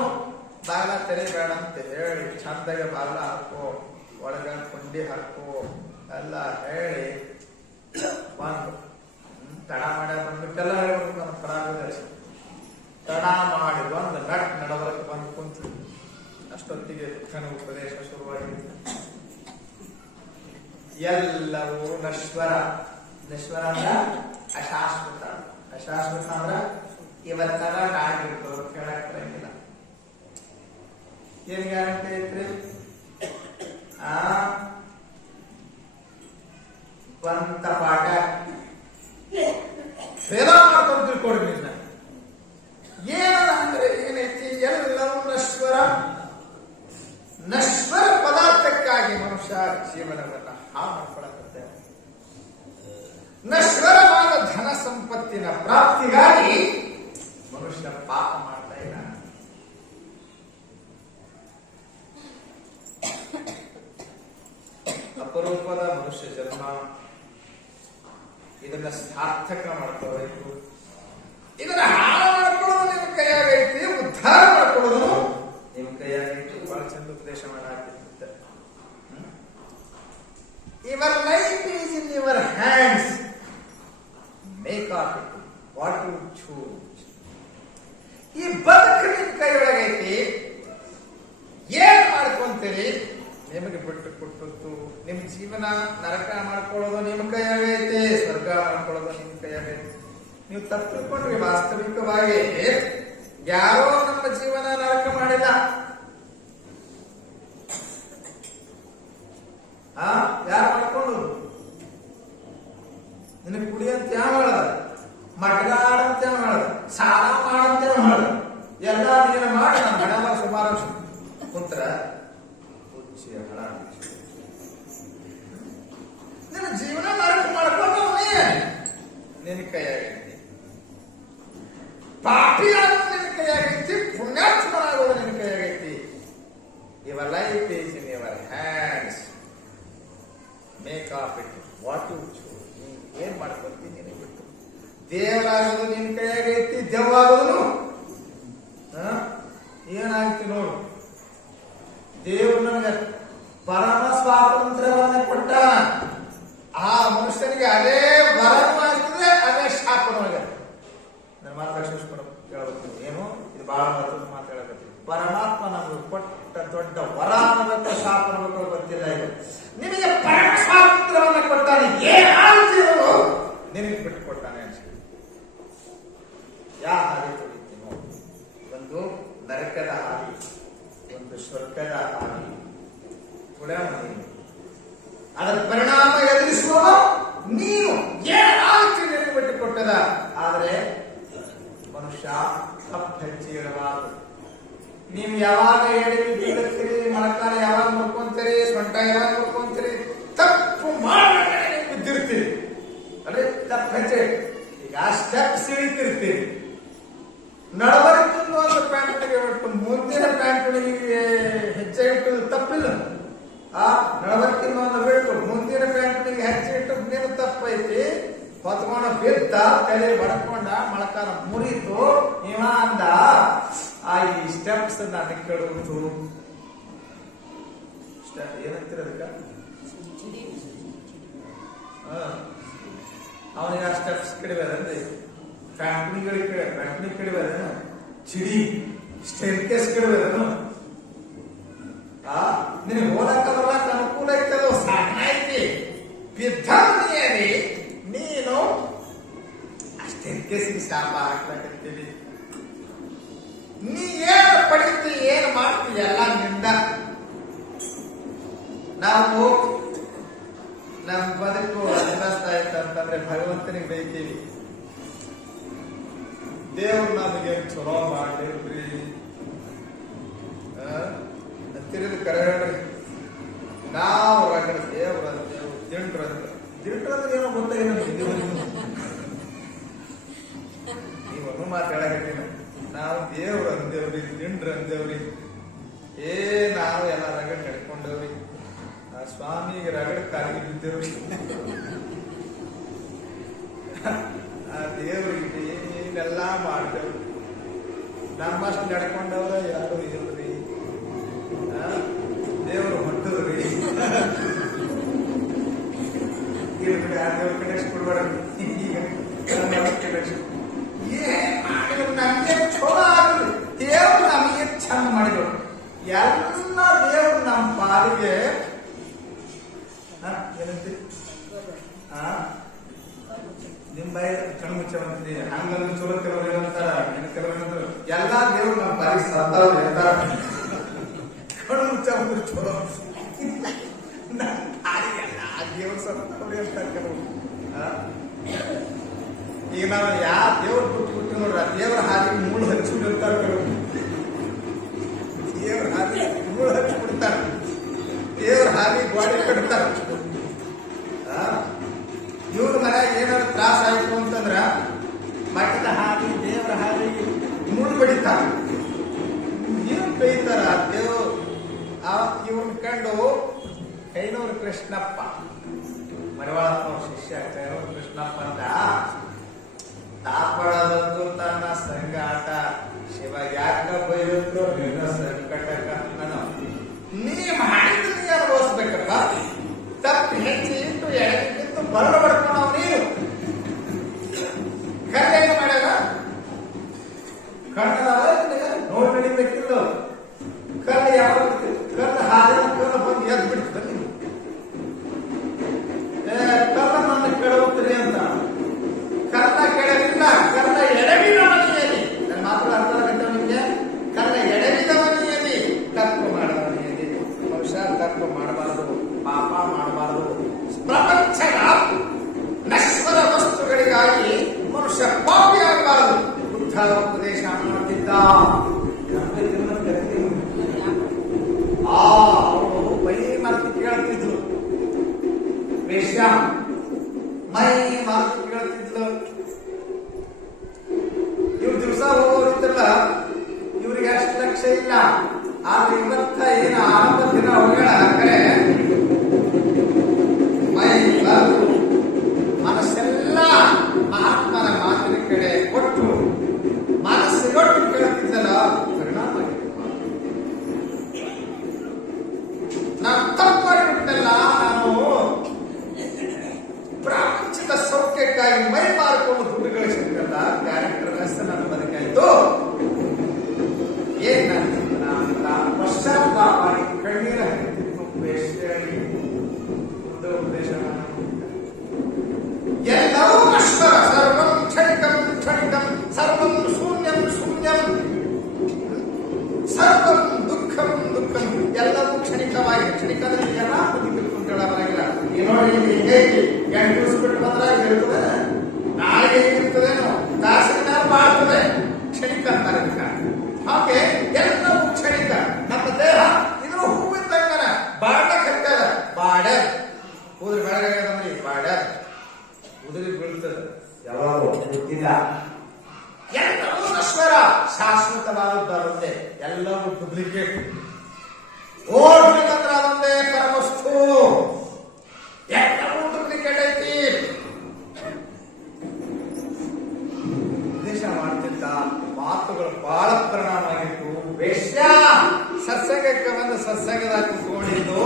ಬಾಗಿಲ ತೆರೆಬೇಡ ಅಂತ ಹೇಳಿ ಚಂದಾಗೆ ಬಾಗಿಲ ಹಾಕೋ, ಒಳಗ ಕೊಂಡಿ ಹಾಕೋ ಎಲ್ಲ ಹೇಳಿ ಬಂದು ತಡ ಮಾಡಿ ಬಂದ್ಬಿಟ್ಟೆಲ್ಲ ಹೇಳ್ಬೇಕು. ನಮ್ಮ ಪರಾಗದರ್ಶಿ ತಡ ಮಾಡಿ ಬಂದು ನಡವರಕ್ಕೆ ಬಂದು ಕುಂತು ಅಷ್ಟೊತ್ತಿಗೆ ದುಃಖನ ಉಪದೇಶ ಶುರುವಾಗಿದೆ. ಎಲ್ಲವೂ ನಶ್ವರ. ನಶ್ವರ ಅಂದ್ರ ಅಶಾಶ್ವತ. ಅಶಾಶ್ವತ ಅಂದ್ರ ಇವತ್ತರ ನಾಳೆ ಇರ್ತದೆ, ಕೇಳಕ್ ಬರಂಗಿಲ್ಲ. ಏನ್ ಗ್ಯಾರಂಟಿ ಐತ್ರಿ? ಬಂತ ಪಾಠ ಫೇಲ ಮಾಡ್ಕೊಂಡು ತಿಳ್ಕೊಡ್ರಿ. ನಿನ್ನ ಏನಂದ್ರೆ ಏನೈತಿ? ಎಲ್ಲವೂ ನಶ್ವರ. ನಶ್ವರ ಪದಾರ್ಥಕ್ಕಾಗಿ ಮನುಷ್ಯ ಜೀವನವನ್ನ ಹಾಳು ಮಾಡ್ಕೊಳಕತ್ತೆ. ನಶ್ವರವಾದ ಧನ ಸಂಪತ್ತಿನ ಪ್ರಾಪ್ತಿಗಾಗಿ ಮನುಷ್ಯ ಪಾಪ ಮಾಡ್ತಾ ಇದ್ದಾನೆ. ಅಪರೂಪದ ಮನುಷ್ಯ ಜನ್ಮ, ಇದನ್ನ ಸಾರ್ಥಕ ಮಾಡ್ಕೋಬೇಕು. ಇದನ್ನ ಹಾಳು ಮಾಡ್ಕೊಳ್ಳೋದು ನಿಮ್ಮ ಕೈಯಾಗೈತಿ, ಉದ್ಧಾರ ಮಾಡ್ಕೊಳ್ಳೋದು ನಿಮ್ಮ ಕೈಯಾಗೈತಿ. ಬಹಳ ಚಂದ ಉಪದೇಶ ಮಾಡಾಕಿರುತ್ತೆ. Your life is in your hands, make of it what you choose. ಈ ಬದುಕು ನಿಮ್ಮ ಕೈಯೊಳಗೈತಿ, ಏನ್ ಮಾಡ್ಕೊಂತೀರಿ ನಿಮಗೆ ಬಿಟ್ಟು ಕೊಟ್ಟದ್ದು. ನಿಮ್ ಜೀವನ ನರಕ ಮಾಡ್ಕೊಳ್ಳೋದು ನಿಮ್ ಕೈಯಾಗೈತೆ, ಸ್ವರ್ಗ ಮಾಡ್ಕೊಳ್ಳೋದು ನಿಮ್ ಕೈಯಾಗೈತೆ. ನೀವು ತಪ್ಪು ತಿಳ್ಕೊಂಡ್ರಿ. ವಾಸ್ತವಿಕವಾಗಿ ಯಾರೋ ನಮ್ಮ ಜೀವನ ನರಕ ಮಾಡಿಲ್ಲ. ಯಾರು ಮಾಡ್ಕೊಂಡು ನಿನಗೆ ಕುಡಿಯಂತ ಯಾವ ಹೇಳದ, ಮಟ್ಗಾಡಂತ ಯಾವ ಹೇಳದ, ಸಾಲ ಮಾಡಂತ ಯಾವ ಹೇಳದ, ಎಲ್ಲ ನೀನ ಮಾಡಿ ನಮ್ಮ ಹಣ ಸುಮಾರು ಕುಂತ್ರ ನಿನ್ನ ಜೀವನ ನರಕ ಮಾಡ್ಕೊಂಡು ನಿನ್ನ ಕೈಯಾಗೈತಿ. ಪಾಪಿ ಆಗೋದು ನಿನ್ನ ಕೈಯಾಗೈತಿ, ಪುಣ್ಯಾತ್ಮನಾಗೋದು ನಿನ್ನ ಕೈಯಾಗೈತಿ. Your life is in your hands, make of it what you choose. ನೀನ್ ಏನ್ ಮಾಡ್ಕೊಳ್ತೀನಿ ನಿನಗೆ ಬಿಟ್ಟು. ದೇವರಾಗೋದು ನಿನ್ನ ಕೈಯಾಗೈತಿ, ದೆವ್ವಾಗೋದು ಏನಾಗ್ತಿ ನೋಡು. ಮಾತಾಡಕತ್ತೀವಿ. ಪರಮಾತ್ಮ ನಮಗೆ ಕೊಟ್ಟ ದೊಡ್ಡ ವರ ಅನ್ನಬೇಕು, ಶಾಪ ಅನ್ನಬೇಕು ಗೊತ್ತಿಲ್ಲ. ಇದು ನಿನಗೆ ಪರಮ ಸ್ವಾತಂತ್ರ್ಯವನ್ನು ಕೊಟ್ಟಾನೆ. ಏನಾಗ್ತಿರೋ ನಿನಗೆ ಬಿಟ್ಟು ಕೊಟ್ಟಾನೆ ಅನ್ಸುತ್ತೆ. ಯಾವ ಹಾಗೆ ತುಳಿತೀನೋ, ಒಂದು ನರಕದ ಹಾಗೆ, ಒಂದು ಸ್ವರ್ಗದ ಹಾಗೆ ತುಳಿಯೋಣ. ಅದರ ಪರಿಣಾಮ ಎದುರಿಸುವ ನೀನು ಏನಾಗ್ತಿ ನಿನಗೆ ಬಿಟ್ಟು ಕೊಟ್ಟದ. ಆದರೆ ಮನುಷ್ಯ ತಪ್ಪು ಹೆಚ್ಚಿ ಇರಬಾರದು. ನೀವು ಯಾವಾಗ ಎಡವಿ ಬೀಳುತ್ತೀರಿ, ಮೊಳಕಾಲ ಯಾವಾಗ ಮುಡ್ಕೊಂತೀರಿ, ಸೊಂಟ ಯಾವಾಗ ಮುಡ್ಕೊಂತೀರಿ, ತಪ್ಪು ಮಾಡಬೇಕು ಬಿದ್ದಿರ್ತೀರಿ. ಅಂದ್ರೆ ತಪ್ಪು ಹೆಜ್ಜೆ. ಈಗ ಸ್ಟೆಪ್ಸ್ ಇಳಿತಿರ್ತೀರಿ. ನಡವಳಿಕೆಯಿಂದ ಒಂದು ಪ್ಯಾಂಟ್ಗೆ ಬಿಟ್ಟು ಮುಂದಿನ ಪ್ಯಾಂಟ್ಗಳಿಗೆ ಹೆಜ್ಜೆ ಇಟ್ಟುದು ತಪ್ಪಿಲ್ಲ. ಆ ನಡವಳಿಕೆಯಿಂದ ಒಂದು ಬಿಟ್ಟು ಮುಂದಿನ ಪ್ಯಾಂಟ್ಗಳಿಗೆ ಹೆಜ್ಜೆ ಇಟ್ಟು ಮುಂದಿನ ತಪ್ಪೈತಿ. ಹೊತ್ಕೊಂಡ ಬಿದ್ದ, ತಲೆ ಬಡ್ಕೊಂಡ, ಮೊಳಕಾಲ ಮುರಿತು. ಇವ ಅಂದ ಈ ಸ್ಟೆಪ್ಸ್ ನನಗೆ ಕೇಳುವುದು ಏನಂತೀರ ಅದಕ್ಕ? ಅವನಿಗೆ ಆ ಸ್ಟೆಪ್ಸ್ ಕಡಿಬೇಕಂದ್ರೆ ಫ್ಯಾಕ್ಟ್ರಿ ಕಡಿಬೇಕ, ಚಿಡಿ ಸ್ಟೇರ್ಕೇಸ್ ಕಡಿಬೇಕನು. ನಿನಗೆ ಹೋಲಕ್ಕ ಬರ್ಲಕ್ಕ ಅನುಕೂಲ ಐತದೋ, ಸಾಕಾಯ್ತಿ. ಬಿದ್ದಲ್ಲಿ ನೀನು ಸ್ಟೇರ್ಕೇಸಿಗೆ ಶಾಪ ಹಾಕ್ಲಾಕತ್ತೀವಿ. ನೀ ಏನು ಪಡಿತಿ, ಏನು ಮಾಡ್ತೀವಿ ಎಲ್ಲ ನಿಂದ. ನಾವು ನಮ್ಮ ಬದುಕು ಅಭ್ಯಾಸ ಆಯ್ತಂತಂದ್ರೆ ಭಗವಂತನಿಗೆ ಬೈತೀವಿ. ದೇವ್ರು ನಮಗೆ ಚಲೋ ಮಾಡಿರ್ರಿ, ತಿರುಗಿ ಕರೆ ಹೇಳ್ರಿ. ನಾವು ರಗಡ ದೇವ್ರಂದೇವು, ದಿಂಡ್ರಂದ್ರೆ ಏನೋ ಗೊತ್ತಾಗಿಲ್ಲ. ನೀವೊಂದು ಮಾತಾಡಕತ್ತೀನಿ. ನಾವು ದೇವ್ರು ಅಂದೇವ್ರಿ, ದಿಂಡ್ರ ಅಂದೇವ್ರಿ. ನಾವು ಎಲ್ಲ ರಗಡ್ ನಡ್ಕೊಂಡವ್ರಿ. ಆ ಸ್ವಾಮಿಗೆ ರಗಡ್ ಕಾಲಿಗೆ ಬಿದ್ದೇವ್ರಿ. ಆ ದೇವ್ರಿಗೆ ಏನೆಲ್ಲ ಮಾಡ್ತೇವ್ರಿ. ನಮ್ಮಷ್ಟು ನಡ್ಕೊಂಡವ್ರ ಯಾರು ಇಲ್ರಿ. ದೇವ್ರು ಹೊಟ್ಟದ್ರಿ. ಆ ದೇವ್ರ ಕನೆಕ್ಷನ್ ಕೊಡ್ಬೇಡ್ರಿ. ನಮಗೆ ಚಲೋ ಆಗಲಿ, ದೇವ್ರು ನಮಗೆ ಚಂದ ಮಾಡಿದ್ರು. ಎಲ್ಲ ದೇವ್ರು ನಮ್ಮ ಪಾಲಿಗೆ ಏನಂತೀರಿ? ನಿಮ್ ಬಾಯಿ ಕಣ್ಣು ಮುಚ್ಚಂತೀರಿ. ಹಂಗಂದ್ರೆ ಚಲೋ ಕೆಲವರು ಏನಂತಾರ, ಕೆಲವರು ಎಲ್ಲಾ ದೇವ್ರು ನಮ್ಮ ಪಾಲಿಗೆ ಸತ್ತಾವ್ರು ಇರ್ತಾರ. ಕಣ್ಣು ಮುಚ್ಚಂದ್ರೆ ಚಲೋ ದೇವ್ರು ಸತ್ತವ್ರು ಇರ್ತಾರ ಕೆಲವರು. ಈಗ ನಾವು ಯಾವ ದೇವ್ರ ಬಿಟ್ಟು ನೋಡ್ರ, ದೇವರ ಹಾದಿಗೆ ಮುಳ್ಳು ಹಚ್ಚಿ ಬಿಡ್ತಾರ ಕೆಲವರು. ದೇವ್ರ ಹಾದಿ ಮುಳ್ಳು ಹಚ್ಚಿ ಬಿಡ್ತಾರ, ದೇವ್ರ ಹಾದಿ ಗೋಡೆ ಕಟ್ತಾರ. ಇವ್ರ ಮನ್ಯಾಗ ಏನಾದ್ರು ತ್ರಾಸ ಆಯ್ತು ಅಂತಂದ್ರ ಮಠದ ಹಾದಿ, ದೇವರ ಹಾದಿಗೆ ಮುಳ್ಳು ಬಡಿತಾರ. ಏನ್ ಬೈತಾರ ದೇವ್. ಇವ್ರನ್ನ ಕಂಡು ಕೈನೂರು ಕೃಷ್ಣಪ್ಪ, ಮಡಿವಾಳಪ್ಪ ಶಿಷ್ಯ ಕೈನೂರು ಕೃಷ್ಣಪ್ಪ ಅಂತ ತಾಪಡದಂತೂ ತನ್ನ ಸಂಗಾಟ. ಶಿವ ಯಾಕ ಬೈದ್ರು ಸಂಕಟಕ. ನೀ ಮಾಡಿದ ನೀ ಅನುಭವಿಸ್ಬೇಕಪ್ಪ. ತಪ್ಪು ಹೆಚ್ಚಿ ಇಟ್ಟು ಎಡಗಿದ್ದು ಬರಡ ಬಡ್ಕೊಂಡವ್ ನೀನು. ಕಣ್ಣೇನು ಮಾಡ್ಯಾರ, ಕಣ್ಣದ ನೋಡಿ ನಡಿಬೇಕಿಲ್ಲ. ಕಣ್ಣ ಯಾವ ಕಣ್ಣ ಹಾಲಿನ ಕಣ್ಣ ಬಂದು ಎದ್ದು ಬಿಡ್ತದೆ. ಕಣ್ಣ ನನ್ನ ಕೆಡವುತ್ತೀರಿ ಅಂತ. ಕರ್ಣ ಕೆಡವಿಲ್ಲ, ಕರ್ಣ ಎಡವಿದ ಮನೆಯಲ್ಲಿ. ನನ್ನ ಮಾತು ಅರ್ಥ ಆಗುತ್ತೆ ನಿಮಗೆ? ಕರ್ಣ ಎಡವಿದ ಮನೆಯಲ್ಲಿ ತಪ್ಪು ಮಾಡಬಾರದು. ಮನುಷ್ಯ ತಪ್ಪು ಮಾಡಬಾರದು, ಪಾಪ ಮಾಡಬಾರದು. ಪ್ರಪಂಚದ ನಶ್ವರ ವಸ್ತುಗಳಿಗಾಗಿ ಮನುಷ್ಯ ಪಾಪಿ ಆಗಬಾರದು. ಬುದ್ಧ ಉಪದೇಶ ಮಾಡುತ್ತಿದ್ದ. ಅವರು ಮೈ ಮರೆತು ಕೇಳ್ತಿದ್ರು. ವೇಶ್ಯ ಮೈ ಮರೆತು ಕೇಳ್ತಿದ್ಲು. ಇವ್ರು ದಿವಸ ಹೋಗೋರಿದ್ರಲ್ಲ, ಇವ್ರಿಗೆ ಅಷ್ಟು ಲಕ್ಷ್ಯ ಇಲ್ಲ. ಆದ್ರೆ ಇವತ್ತ ಏನು ಆರಂಭ ದಿನ ಹೋಗೋಣ ಕಡೆ ಮೈ ಮರೆತು ಮನಸ್ಸೆಲ್ಲ ಮಹಾತ್ಮನ ಮಾತಿನ ಕಡೆ ಕೊಟ್ಟು ಮನಸ್ಸಿಗೊಟ್ಟು ಕೇಳ್ತಿದ್ದಲ್ಲ, ಪರಿಣಾಮ ನಾನು ತಪ್ಪು ಮಾಡಿಬಿಟ್ಟಲ್ಲ. ನಾನು ಪ್ರಾಪಂಚಿಕ ಸೌಖ್ಯಕ್ಕಾಗಿ ಮೈ ಮಾರ್ಕೊಂಡು ದುಡ್ಡು ಗಳಿಸಿದ್ದಲ್ಲ, ಕ್ಯಾರೆಕ್ಟರ್ ಲೆಸ್ ನನ್ನ ಬದುಕಾಯ್ತು. ಐತಿ 8 ದಿವಸ ಬಿಟ್ಟು ಬಂದ್ರೆ ಇರ್ತದೆ, ನಾಳೆ ಇರ್ತದೇನೋ, ಕಾಸಿನ ಬಾಳ್ತದೆ, ಕ್ಷಣಿಕ ಅಂತಾರೆ ಇದಕ್ಕ. ಹಾಗೆ ಎಲ್ಲವೂ ಕ್ಷಣಿಕ. ನಮ್ಮ ದೇಹ ಇದು ಹೂವಿದ್ದಂಗನ ಬಾಡಕತ್ತದ, ಬಾಡ ಉದುರಿ ಬೆಳಗಾಗದಂದ್ರೆ ಬಾಡ ಉದುರಿ ಬೀಳ್ತದೆ, ಯಾವಾಗ ಗೊತ್ತಿಲ್ಲ. ಎಲ್ಲವೂ ನಶ್ವರ, ಶಾಶ್ವತವಾದದ್ದು ಅದೊಂದೇ, ಎಲ್ಲವೂ ಡೂಪ್ಲಿಕೇಟ್. ಓಡ್ಬೇಕಂದ್ರೆ ಅದೊಂದೇ ಪರವಸ್ತು, ಎಲ್ಲವೂ ಡೂಪ್ಲಿಕೇಟ್ ಐತಿ. ಉಪದೇಶ ಮಾಡ್ತಿದ್ದ ಮಾತುಗಳು ಬಹಳ ಪರಿಣಾಮ ಆಗಿತ್ತು. ವೇಶ್ಯ ಸತ್ಸಂಗಕ್ಕೆ ಬಂದು ಸತ್ಸಂಗದಾಗ ಕೂತ್ಕೊಂಡಿದ್ದು,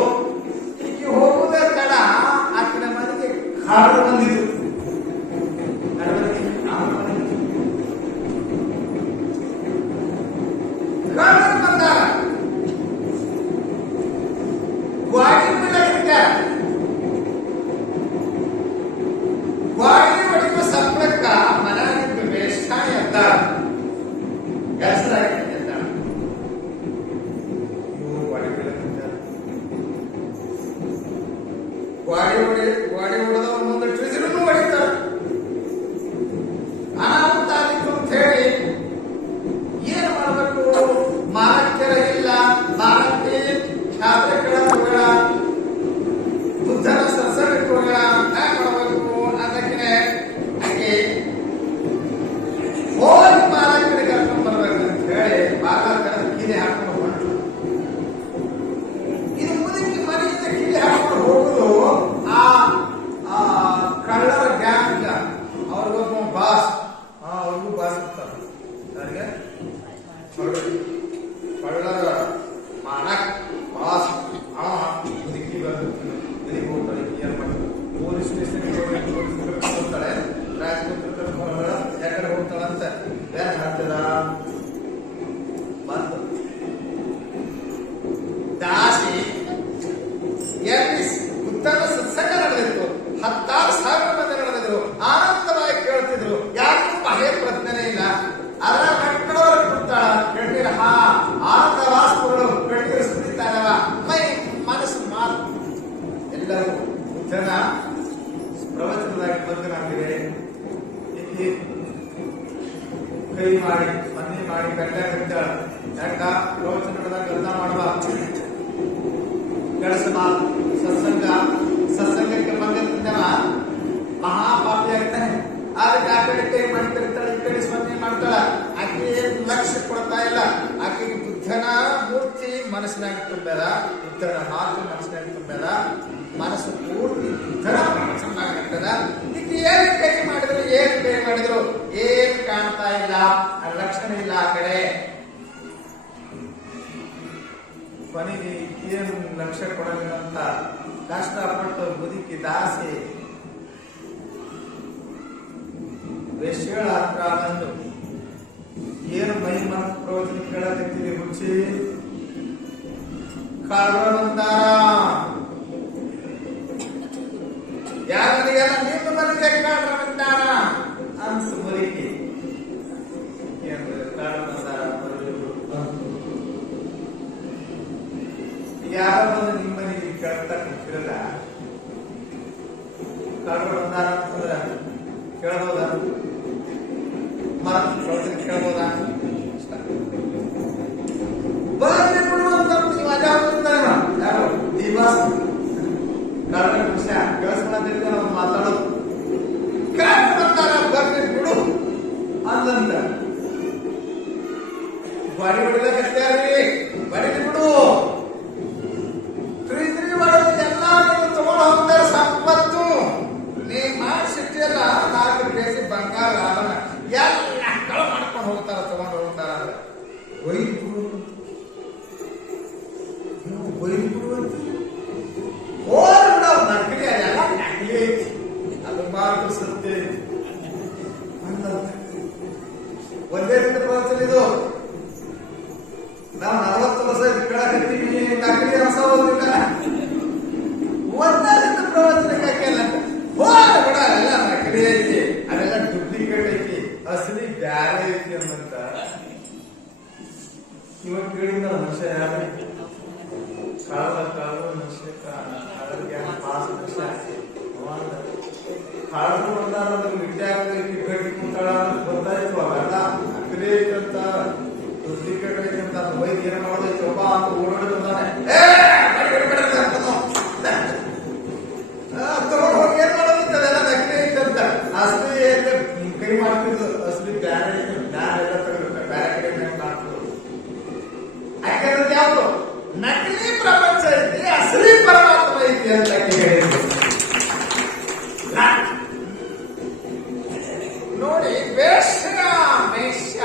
ಈಗ ಹೋಗುವುದೇ ತಡ ಆಕಿನ ಮನೆಗೆ ಕಾಡು ಬಂದಿತ್ತು. ಬಂದಾರ ಗ್ವಾಡಿ ಗ್ವಾಡಿ ಹೊಡಿಯುವ ಸಪ್ಲಕ್ಕ ಮನೆಯಾಗಿದ್ದು ವೇಷ ಎದ್ದ ಹೆಸರಾಗಿ ಗ್ವಾಡಿ ಹೊಡೆದವ್ರು ಮುಂದೆ ಟ್ರಿಜರ್ನು ಹೊಡಿತಾರ. ಅನಾಹುತ ಆಗಿತ್ತು ಅಂತ ಹೇಳಿ ಏನ್ ಮಾಡ್ಬೇಕು? ಮಾನಕ್ಯರ ಇಲ್ಲ, ಮಾನಕ್ಕೆ ಶಾಸ್ತ್ರ ಕೇಳೋಣ, ಬುದ್ಧನ ಸತ್ಸಂಗಕ್ಕೆ ಹೋಗೋಣ, ಹ್ಯಾಂಗ ಮಾಡಬೇಕು ಅನ್ನಕ್ಕೆ ಆಕೆ ಹೋಗಿ ಮಾನಕ್ಕರಿಗೆ ಕರ್ಕೊಂಡು ಬರ್ಬೇಕು ಅಂತ ಹೇಳಿ ಬಾಲಕರ ಕಿಲೆ ಹಾಕೊಂಡು ಹೊರಟು. ಇದು ಮುದುಕಿ ಮನೆಯಿಂದ ಕಿಲೆ ಹಾಕೊಂಡು ಹೋಗುದು ಆ ಕಳ್ಳರ ಗ್ಯಾಂಗ್, ಅವ್ರಿಗೊಬ್ಬ ಬಾಸ್, ಅವ್ರಿಗೂ ಬಾಸ್ ಇರ್ತಾರೆ. ಯಾರಿಗೆ? ಕಳ್ಳರ ಮಾನಕ್ ಬಾಸ್. ಮುದುಕಿ ಬಂದು ಎಲ್ಲಿಗೆ ಹೋಗ್ತಾಳೆ, ಏನ್ ಮಾಡ್ತಾಳೆ? ಪೊಲೀಸ್ ಸ್ಟೇಷನ್ಗೆ ಹೋಗ್ತಾಳೆ, ರಾಜಪುತ್ರ ಯಾಕಡೆ ಹೋಗ್ತಾಳ ಅಂತ ಏನ್ ಮಾಡ್ತದ ಬಂತು. ದಾಸಿ ಎಲ್ಲಿ ಉತ್ತರ ಸತ್ಸಂಗ ನಡೆದಿತ್ತು, 16,000 ಮಂದಿ ನಡೆದಿದ್ರು, ಆನಂದವಾಗಿ ಕೇಳ್ತಿದ್ರು, ಯಾರಿಗೂ ಬಾಹ್ಯ ಪ್ರಜ್ಞೆ ಇಲ್ಲ. ಅದರ ಮಕ್ಕಳವರು ಕೊಡ್ತಾಳ ಕಣ್ಣೀರ ಆನಂದ ವಾಸ್ತುಗಳು ಕಣ್ಣೀರು ಸುರಿತಾ ಇದಾವ, ಮೈ ಮನಸ್ಸು ಮಾತು ಎಲ್ಲರೂ ಜನ ಪ್ರವಚನದಾಗಿ ಬಂದನಾಗಿದೆ. ಇಲ್ಲಿ ಕೈ ಮಾಡಿ ಮನೆ ಮಾಡಿ ಕಲ್ಯಾಣ ಇದ್ದಾಳ. ಯಾಕ ಪ್ರವಚನದಾಗ ಗಂಧ ಮಾಡುವ ಕೆಲಸ ಮಾತು ಸತ್ಸಂಗಕ್ಕೆ ಬಂದಿರ್ತಿದ್ದಾನ ಮಹಾಪಾಪಿ ಆಗ್ತಾನೆ. ಆದ್ರೆ ಆ ಕಡೆ ಕೈ ಮಾಡ್ತಿರ್ತಾಳೆ, ಈ ಕಡೆ ಸ್ಮರಣೆ ಮಾಡ್ತಾಳ. ಆಕೆ ಲಕ್ಷ್ಯ ಕೊಡ್ತಾ ಇಲ್ಲ. ಆಕೆಗೆ ಬುದ್ಧನ ಮೂರ್ತಿ ಮನಸ್ಸಿನಾಗ ತುಂಬೇದ, ಬುದ್ಧನ ಮಾತು ಮನಸ್ಸಿನಾಗ ತುಂಬೇದ, ಮನಸ್ಸು ಪೂರ್ತಿ ಬುದ್ಧನ ಚೆನ್ನಾಗಿರ್ತದ. ಇದಕ್ಕೆ ಏನ್ ಕೈ ಮಾಡಿದ್ರು ಏನ್ ಕಾಣ್ತಾ ಇಲ್ಲ, ಲಕ್ಷಣ ಇಲ್ಲ ಆ ಕಡೆ. ಕೊನೆಗೆ ಏನು ಲಕ್ಷ್ಯ ಕೊಡಲಿಲ್ಲ ಅಂತ ಕಷ್ಟಪಟ್ಟು ಮುದುಕಿ ದಾಸಿ ವೇಶ್ಯಗಳ ಹತ್ರ ಬಂದು, ಏನು ಮೈ ಮನಸ್ಸು ಪ್ರವಚನ ಕೇಳಕತ್ತೀರಿ ರುಚಿ ಕಾರಣವಂತಾರ, ಯಾರಿಗೆಲ್ಲ ನಿಮ್ಮ ಮನೆಗೆ ಕಾರಣವಂತಾರ ಅಂತ ಮುದುಕಿ ಕಾರಣವಂತಾರ. ಯಾರು ಬಂದು ನಿಮ್ಮ ಮನೆಗೆ ಕೇಳ್ತಾ ಕೂತಿರಲ್ಲ, ಕಾರಣವಂತಾರ ಅಂತಂದ್ರೆ ಕೇಳಬಹುದಾ? ಪ್ರವಚನ ಕೇಳಬಹುದಾ? ಬರ್ರಿ ಬಿಡುವಂತ ಯಾರು ದಿವಸ ಕಾರಣ ವಿಷಯ ಕೇಳಿಸ್ಕೊಳ್ಳೋದ್ರಿಂದ ನಾವು ಮಾತಾಡೋದು ಬರ್ತಾರ, ಬರ್ರಿ ಬಿಡು ಅಂದಂತ ಬಾಡಿ ಹೊಡಿಲಕತ್ತಾರ್ರಿ, ಬರೀ ಬಿಡು ತ್ರಿದ್ರಿ ಮಾಡೋದು ಎಲ್ಲ ತಗೊಂಡು ಹೋಗ್ತಾರೆ. ಸಂಪತ್ತು ನೀ ಮಾಡಿಸಿಟ್ಟಿಯಲ್ಲ 4 ಕೆಜಿ ಬಂಗಾರ ಎಲ್ಲ ಕಳು ಮಾಡ್ಕೊಂಡು ಹೋಗ್ತಾರ, ತಗೊಂಡು ಹೋಗ್ತಾರ. ಅಂದ್ರೆ ಒಯ್ದು ಬಿಡುವಂತ ಓಡ್ ನಕಲಿ, ಅದೆಲ್ಲ ನಕಲಿ ಐತಿ, ಅದು ಮಾತ್ರ ಸತ್ಯ ಐತಿ. ಒಂದೇ ರೀತಿ ಪ್ರವಚನ ಇದು. ನಾವು 40 ವರ್ಷ ಕೇಳಕತ್ತೀವಿ, ನಕಲಿ ಅನ್ಸೋದಿಲ್ಲ. ಒಂದೇ ರೀತಿ ಪ್ರವಚನಕ್ಕೆ ಬಿಡ, ಎಲ್ಲ ನಕಲಿ ಐತಿ, ಅದೆಲ್ಲ ಡೂಪ್ಲಿಕೇಟ್ ಐತಿ, ಅಸಲಿ ಬ್ಯಾರೆ ಐತಿ ಅನ್ನಂತ ಇವಾಗ ಕೇಳಿದ ಮನುಷ್ಯ ಯಾರು? ಕಳವ ಮನುಷ್ಯ ಪಾಸ್ ಮನುಷ್ಯ ಹಾಡು ಬಂದಾಗ ವಿದ್ಯಾರ್ಥಿ ಕಟ್ಟಿ ಕುಂತಾಳ ಗೊತ್ತಾಯ್ತು. ಅವೆಲ್ಲ ಅಕ್ಕರೆ ಐತಂತ ಡೂಪ್ಲಿಕೇಟ್ ಐತಂತ ಬೈಕ್ ಏನ್ ಮಾಡೋದೈತಿ ಒಬ್ಬ ಅಂತ ಓಡಾಡಿ ಬಂದಾನೆ. ತಗೊಂಡು ಹೋಗಿ ಏನ್ ಮಾಡೋದಿತ್ತು ಅದೆಲ್ಲ ನಕಲಿ ಐತಂತ. ಅಸಲಿ ಕೈ ಮಾಡ್ತಿದ್ದು ಅಸಲಿ ಬ್ಯಾರೆ ಎಲ್ಲ ತಗೊಂಡು ಬ್ಯಾರೆ ಕಡೆ ಮಾಡ್ತಿದ್ರು. ಯಾಕಂದ್ರೆ ಯಾವುದು ನಕಲಿ ಪ್ರಪಂಚ ಐತಿ, ಅಸಲಿ ಪರಮಾತ್ಮ ಐತಿ ಅಂತ ಹೇಳಿದ್ರು. ನೋಡಿ, ವೇಶ್ಯ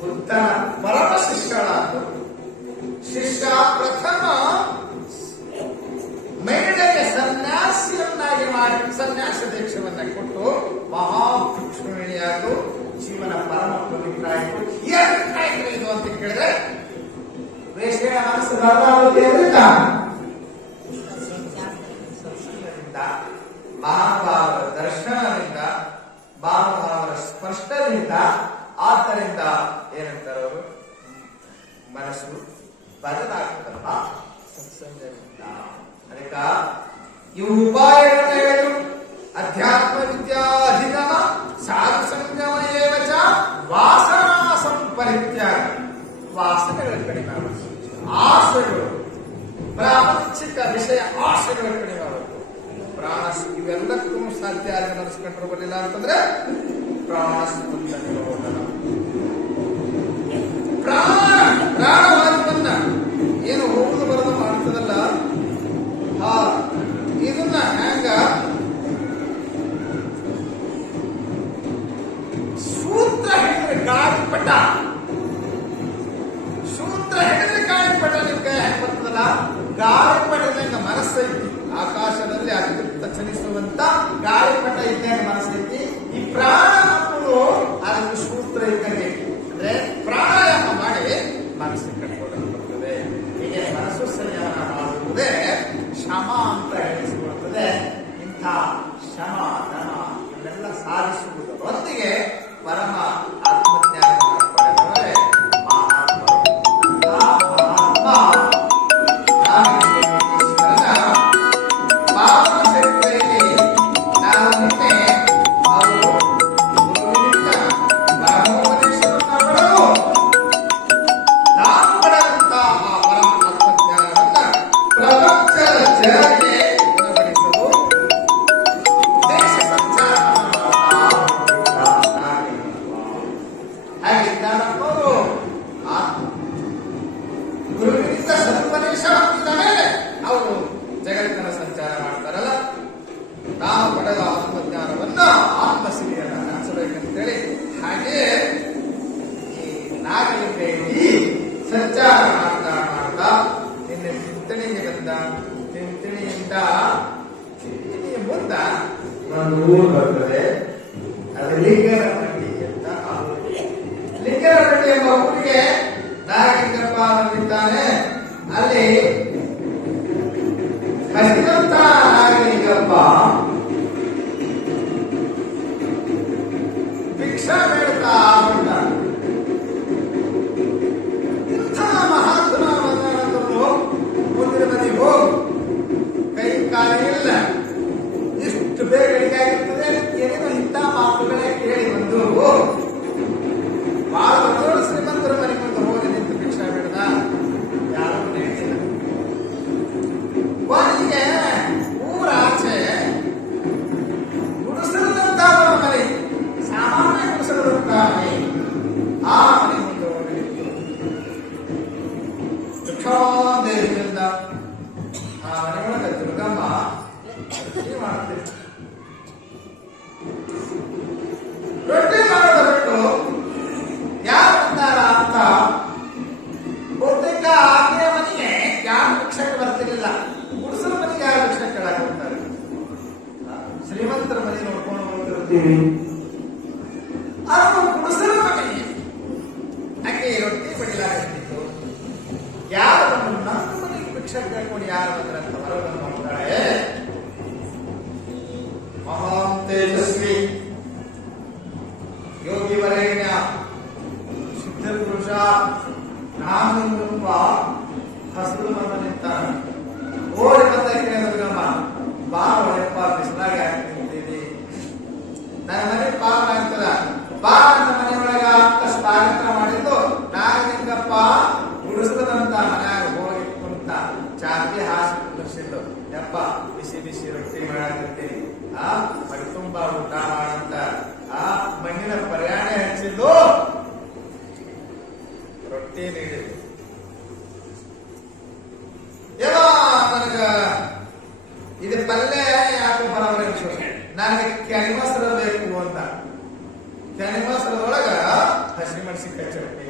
ಬುದ್ಧ ಪರಮ ಶಿಷ್ಯಳಾದ ಶಿಷ್ಯ ಪ್ರಥಮ ಮಹಿಳೆಗೆ ಸನ್ಯಾಸಿಯನ್ನಾಗಿ ಮಾಡಿ ಸನ್ಯಾಸ ದೀಕ್ಷೆಯನ್ನ ಕೊಟ್ಟು ಮಹಾಭಿಕ್ಷುಣಿಯಾಗಿ ಜೀವನ ಪರಮ ಪವಿತ್ರ ಆಯಿತು. ಇದು ಅಂತ ಕೇಳಿದ್ರೆ ವೇಶ್ಯೆಯ ಮನಸ್ಸು ಬದಲಾವಣೆಯಿಂದ ಮಹಾನುಭಾವರ ದರ್ಶನದಿಂದ ಮಹಾನುಭಾವರ ಸ್ಪಷ್ಟದಿಂದ ಆದ್ದರಿಂದ ಏನಂತಾರೆ ಅವರು ಮನಸ್ಸು ಬದಲಾಗ್ತದಲ್ಲ ಸತ್ಸಂಗದಿಂದ. ಅದಕ್ಕ ಇವು ಉಪಾಯಗಳನ್ನು ಹೇಳು. ಅಧ್ಯಾತ್ಮ ವಿದ್ಯಾ ಅಧಿಗಮ ಸಾಧು ಸಂಗಮ ಏವಚ ವಾಸನಾ ಸಂಪರಿತ್ಯಾಗ. ವಾಸನೆಗಳ ಕಡಿಮೆ ಆಗುತ್ತೆ, ಆಸೆಗಳು ಪ್ರಾಪಂಚಿಕ ವಿಷಯ ಆಸೆಗಳ ಕಡಿಮೆ ಆಗುತ್ತೆ. ಪ್ರಾಣ ಇವೆಲ್ಲಕ್ಕೂ ಸಾಧ್ಯ ಆದ ಮನಸ್ಸು ಕಂಟ್ರೋಲ್ ಬರಲಿಲ್ಲ ಅಂತಂದ್ರೆ ಪ್ರಾಣ ಪ್ರಾಣವಾಯುವನ್ನ ಏನು ಹೋಗುದು ಬರೋದು ಮಾಡ್ತದಲ್ಲ, ಇದನ್ನ ಹ್ಯಾಂಗ ಸೂತ್ರ ಹಿಡಿದ್ರೆ ಗಾಳಿಪಟ, ಸೂತ್ರ ಹಿಡಿದ್ರೆ ಗಾಳಿಪಟ ನಿಮ್ಗೆ ಹೆಂಗ್ ಬರ್ತದಲ್ಲ, ಗಾಳಿಪಟದಿಂದ ಮನಸ್ಸೈತಿ. ಆಕಾಶದಲ್ಲಿ ಅತ್ಯುತ್ತ ಚಲಿಸುವಂತ ಗಾಳಿಪಟ ಇದ್ದಾಗ ಮನಸ್ಸೈತಿ. ಈ ಪ್ರಾಣ ಅನ್ನೋದು ಅದಕ್ಕೆ ಸೂತ್ರ ಇದ್ದಂಗೆ. ಅಂದ್ರೆ ಪ್ರಾಣಾಯಾಮ ಮಾಡಿ ಮನಸ್ಸು ಕಟ್ಕೊಳ್ಳಲು ಬರ್ತದೆ. ಹೀಗೆ ಮನಸ್ಸು ಸಂಯಮನ ಮಾಡುವುದೇ ಶಮ ಅಂತ ಹೇಳಿಸಿಕೊಳ್ಳುತ್ತದೆ. ಇಂಥ ಶಮ ದಮ ಇವನ್ನೆಲ್ಲ ಸಾಧಿಸುವುದರೊಂದಿಗೆ ಪರಮ ಆತ್ಮಜ್ಞಾನವನ್ನು ಪಡೆದವರೇ ಮಹಾತ್ಮರು. ಗುರುವಿನಿಂದ ಸದುಪದೇಶ ಹೊಂದಿದ ಮೇಲೆ ಅವರು ಜಗತ್ತಿನ ಸಂಚಾರ ಮಾಡ್ತಾರಲ್ಲ. ನಾವು ಪಡೆದ ಆತ್ಮಜ್ಞಾನವನ್ನ ಆತ್ಮಸಿರಿಯನ್ನ ನಡೆಸಬೇಕಂತೇಳಿ ಹಾಗೆಯೇ ಈ ನಾಗಲಿಂಗೆಯಲ್ಲಿ ಸಂಚಾರ ಮಾಡ್ತಾ ಮಾಡ್ತಾ ನಿನ್ನೆ ಚಿಂತನೆಗೆ ಬಂದ. ಚಿಂತನೆಯಿಂದ ಚಿಂತನೆಯ ಮುಂದ ಒಂದು ಊರು ಬರ್ತದೆ. ಅದು ಲಿಂಗನಪಟ್ಟಿ ಅಂತ. ಲಿಂಗನಪಟ್ಟಿ ಎಂಬ ಊರಿಗೆ ನಾಗಲಿಂಗಪ್ಪ ಬಂದಿದ್ದಾನೆ. ಅಲ್ಲಿ ಹಸಿದಂತ ನಾಗಲಿಂಗಪ್ಪ ಭಿಕ್ಷಾ ಬೇಡ್ತಾ ಬಂದ. ಇಂಥ ಮಹಾತ್ಮ ಬಂದರು. ಮುಂದಿನ ಬದಿ ಹೋಗು, ಕೈ ಕಾಲ ಇಲ್ಲ, ಇಷ್ಟು ಬೇಗ ಆಗಿರ್ತದೆ. ಏನೇನೋ ಇಂಥ ಮಾತುಗಳೇ ಕೇಳಿ ಬಂದು ಬಹಳ ದೊಡ್ಡ ಶ್ರೀಮಂತರ ಮನೆ ಮುಂದೆ ಹೋಗಿ ನಿಂತು ಭಿಕ್ಷಾ ಬೇಡದ ಯಾರು ಹೇಳಿಲ್ಲ. ಕೊನೆಗೆ ಊರಾಚೆ ಗುಡಿಸಲಂತ ಮನೆ, ಸಾಮಾನ್ಯ ಗುಡಿಸಲಂತ ಮನೆ, ಆ ಮನೆ ಮುಂದೆ ಹೋಗಿ ನಿಂತು ಭಿಕ್ಷಾದೇವಿಯಿಂದ ಆ ಮನೆ ಒಳಗೆ ದುರ್ಗಮ್ಮ ರೊಟ್ಟಿ ಮಾಡ್ತೀವಿ. ರೊಟ್ಟಿ ಮಾಡೋದು ಬಿಟ್ಟು ಯಾರು ಬಂದಾರ ಅಂತ ಬಹುತೇಕ ಆಕೆಯ ಮನೆಗೆ ಯಾರು ಭಿಕ್ಷಕ್ಕೆ ಬರ್ತಿರ್ಲಿಲ್ಲ. ಗುಡಿಸಲ ಮನೆಗೆ ಯಾರು ಭಿಕ್ಷೆ ಕೇಳಕ್ಕೆ ಹೋಗ್ತಾರೆ? ಶ್ರೀಮಂತರ ಮನೆ ನೋಡ್ಕೊಂಡು ಹೋಗ್ತಿರ್ತೀವಿ. ಅದು ಗುಡಿಸಲ ಮನೆ. ಆಕೆ ರೊಟ್ಟಿ ಬಡಿಲಾಗ್ತಿತ್ತು. ಯಾರು ಬಂದು ನನ್ನ ಮನೆಗೆ ಭಿಕ್ಷೆ ಕೇಳ್ಕೊಂಡು ಯಾರು ಬಂದ್ರಂತ ಹೊರಗೆ ಹೋಗ್ತಾಳೆ. ಮಹಾನ್ ತೇಜಸ್ವಿ ಯೋಗಿ ವರೇಣ್ಯ ಪುರುಷ ನಾಗಲಿಂಗಪ್ಪ ಹಸಿರು ಬಂದ ನಿಂತಾನೆ. ಓಡಿ ಬಂದ ದುರ್ಗಮ್ಮ ಬಾ ಉಳಿಸದಂತ ಮನ್ಯಾಗ ಹೋಗಿ ಕುಂತ ಚಾಪಿ ಹಾಸಿ ಕುಂದಿರ್ಸಿದ್ದು ಯಪ್ಪ ಬಿಸಿ ಬಿಸಿ ರೊಟ್ಟಿ ಮಾಡಾಕತ್ತೀನಿ ಮಡಿ ತುಂಬಾ ಊಟ ಮಾಡಂತ ಮಣ್ಣಿನ ಪರ್ಯಾಣೆ ಹಚ್ಚಿದ್ದು ರೊಟ್ಟಿ ನೀಡಿದ್ದು ಏನೋ ನನಗ ಇದು ಪಲ್ಯ ಯಾಕೆ ಬರೋಬರ ನನಗೆ ಕೆನಿಮಸರ ಬೇಕು ಅಂತ ಕೆನಿಮಸರದೊಳಗ ಹಸಿಮೆಣಸಿಕಾಯಿ ಚಟ್ನಿ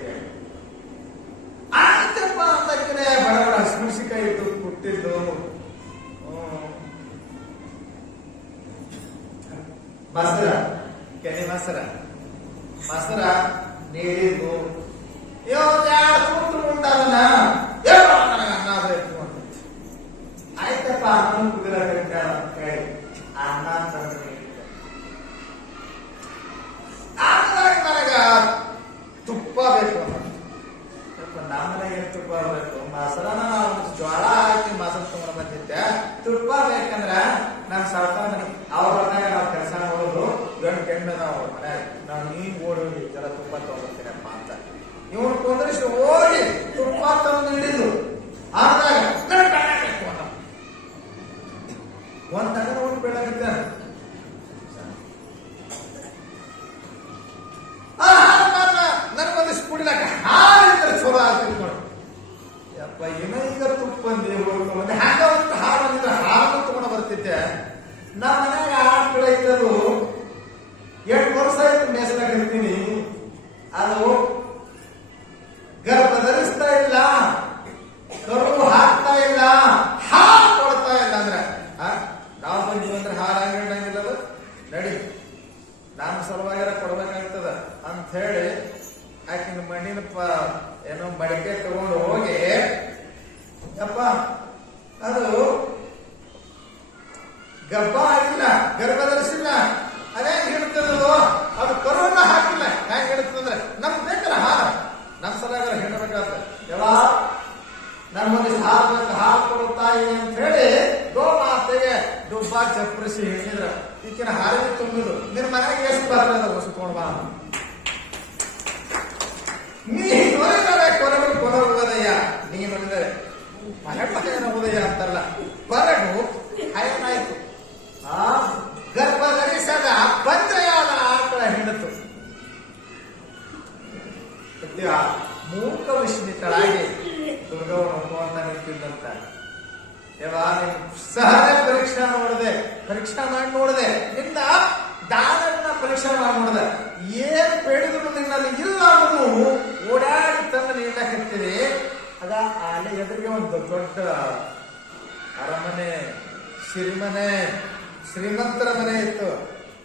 ಆಯ್ತಪ್ಪ ಅಂತಕ್ಕನೆ ಬಡ ಬಡ ಹಸಿಮೆಣಸಿಕಾಯಿ ಇಟ್ಟು ಕೊಟ್ಟಿದ್ದು ಮೊಸರ ಕೆನೆ ಮೊಸರ ನೀಡಿದ್ದು ಉಂಟಾದಲ್ಲ ನನಗೆ ಅನ್ನ ಬೇಕು ಅಂತ ಆಯ್ತಪ್ಪ ಅನ್ನ ಕುದಿರ ಹೇಳಿ ಅನ್ನ ತಂದು ನನಗ ತುಪ್ಪ ಬೇಕು ಅಂತ ನಮ್ಮನೆಗೆ ತುಪ್ಪ ಬೇಕು ಮೊಸರನ ಜ್ವಾಳ ಹಾಕಿ ಮೊಸರು ತಗೊಂಡು ಬಂದಿದ್ದೆ ತುಪ್ಪ ಬೇಕಂದ್ರ ನಮ್ ಸರ್ಕಾರ ಮನೆ ಅವ್ರ ಮನ್ಯಾಗ ನಾವು ಕೆಲಸ ನೋಡೋದು ಗಂಡು ಕೆಂಡ ನಾವು ಮನ್ಯಾಗ ನಾವು ನೀನ್ ಓಡೋಗಿ ಜರ ತುಪ್ಪ ತಗೊಂಡ್ಬರ್ತೀನಪ್ಪ ಅಂತ ಇವನು ಕೊಂಡ್ರಿಸಿ ಹೋಗಿ ತುಪ್ಪ ತಗೊಂಡು ಹಿಡಿದು ಆದಾಗ ಒಂದ್ ತಗ ನೋಡಿ ಬೇಡಾಗಿದ್ದಾನೆ ನನಗೊಂದಿಷ್ಟು ಕುಡಿಲಾಕ ಹಾಲಿದ್ರೆ ಚಲೋ ಆಗ್ತಿತ್ತು ನೋಡಿ ಯಪ್ಪ ಏನೋ ಈಗ ತುಪ್ಪ ಬಂದಿ ಹೋಗಿ ಹ್ಯಾಂಗ ಒಂದು ಹಾಲು ಬಂದಿದ್ರೆ ಹಾಲು ತಗೊಂಡು ಬರ್ತಿದ್ದೆ ನಮ್ಮ ಮನ್ಯಾಗ ಆಕಳ ಇದ್ದದು 8 ವರ್ಷ ಆಯ್ತು ಮೇಸಲಾಗ ಇರ್ತೀನಿ ಅದು ಗರ್ಭ ಧರಿಸ್ತಾ ಇಲ್ಲ ಕರು ಹಾಕ್ತಾ ಇಲ್ಲ ಹಾಲು ಕೊಡ್ತಾ ಇಲ್ಲ ಅಂದ್ರೆ ನಾವು ಬಂದಿವಂದ್ರೆ ಹಾಲು ಹಂಗಿಲ್ಲದು ನಡಿ ನಾನು ಸಲುವಾಗಿರ ಕೊಡ್ಬೇಕಾಗ್ತದ ಅಂತ ಹೇಳಿ ಆಕಿನ ಮಣ್ಣಿನ ಏನೋ ಮಡಿಕೆ ತಗೊಂಡು ಹೋಗಿ ಯಪ್ಪ ಅದು ಗರ್ಭ ಆಗಿಲ್ಲ ಗರ್ಭ ಧರಿಸಿಲ್ಲ ಅದೇ ಹಿಡ್ತದೋ ಅದು ಕರುವನ್ನ ಹಾಕಿಲ್ಲ ಹೆಂಗ್ ಹಿಡ್ತಂದ್ರೆ ನಮ್ಗೆ ಬೇಕಲ್ಲ ಹಾಲು ನಮ್ ಸಲಾಗಾರ ಹಿಡಬೇಕಾಗ್ತದೆ ಯಾವ ನಮ್ಗೊಂದಿಷ್ಟು ಹಾಲು ಬೇಕು ಹಾಲು ಕೊಡುತ್ತಾಯಿ ಅಂತ ಹೇಳಿ ಗೋಮಾತೆಗೆ ದುಬ್ಬ ಚಪ್ಪರಿಸಿ ಹೇಳಿದ್ರ ಈಕಿನ ಹಾಲಿಗೆ ತುಂಬಿದ್ರು ನಿನ್ನ ಮನೆಗೆ ಎಷ್ಟು ಬರ್ತದ ಹೊಸ ತಗೊಂಡ್ ಬಾ ನೀ ನೋಡಿದರೆ ಕೊರಗು ಉದಯ ನೀ ನೋಡಿದರೆ ಮಹೇನ ಉದಯ ಅಂತಲ್ಲ ಕೊರಗು ಹಯನಾಯ್ತು ಗರ್ಭ ಧರಿಸದ ಬಂದ್ರೆಯಾದ ಆಕಳ ಹಿಡಿತು ಮೂಕ ವಿಸ್ಮಿತಳಾಗಿ ದುರ್ಗವನ್ನು ಒಪ್ಪುವಂತ ನಿಂತಿದ್ದಂತ ಸಹಜ ಪರೀಕ್ಷಾ ಮಾಡಿ ನೋಡಿದೆ ನಿನ್ನ ದಾನವನ್ನ ಪರೀಕ್ಷೆ ಮಾಡಿ ನೋಡಿದೆ ಏನ್ ಬೇಡಿದ್ರು ನಿನ್ನಲ್ಲಿ ಇಲ್ಲ ಅನ್ನೋದು ಓಡಾಡಿ ತಂದು ನೀಡಕತ್ತಿದೆ ಅದ ಅಲ್ಲಿ ಎದುರಿಗೆ ಒಂದು ದೊಡ್ಡ ಅರಮನೆ ಸಿರಿಮನೆ ಶ್ರೀಮಂತರ ಮನೆ ಇತ್ತು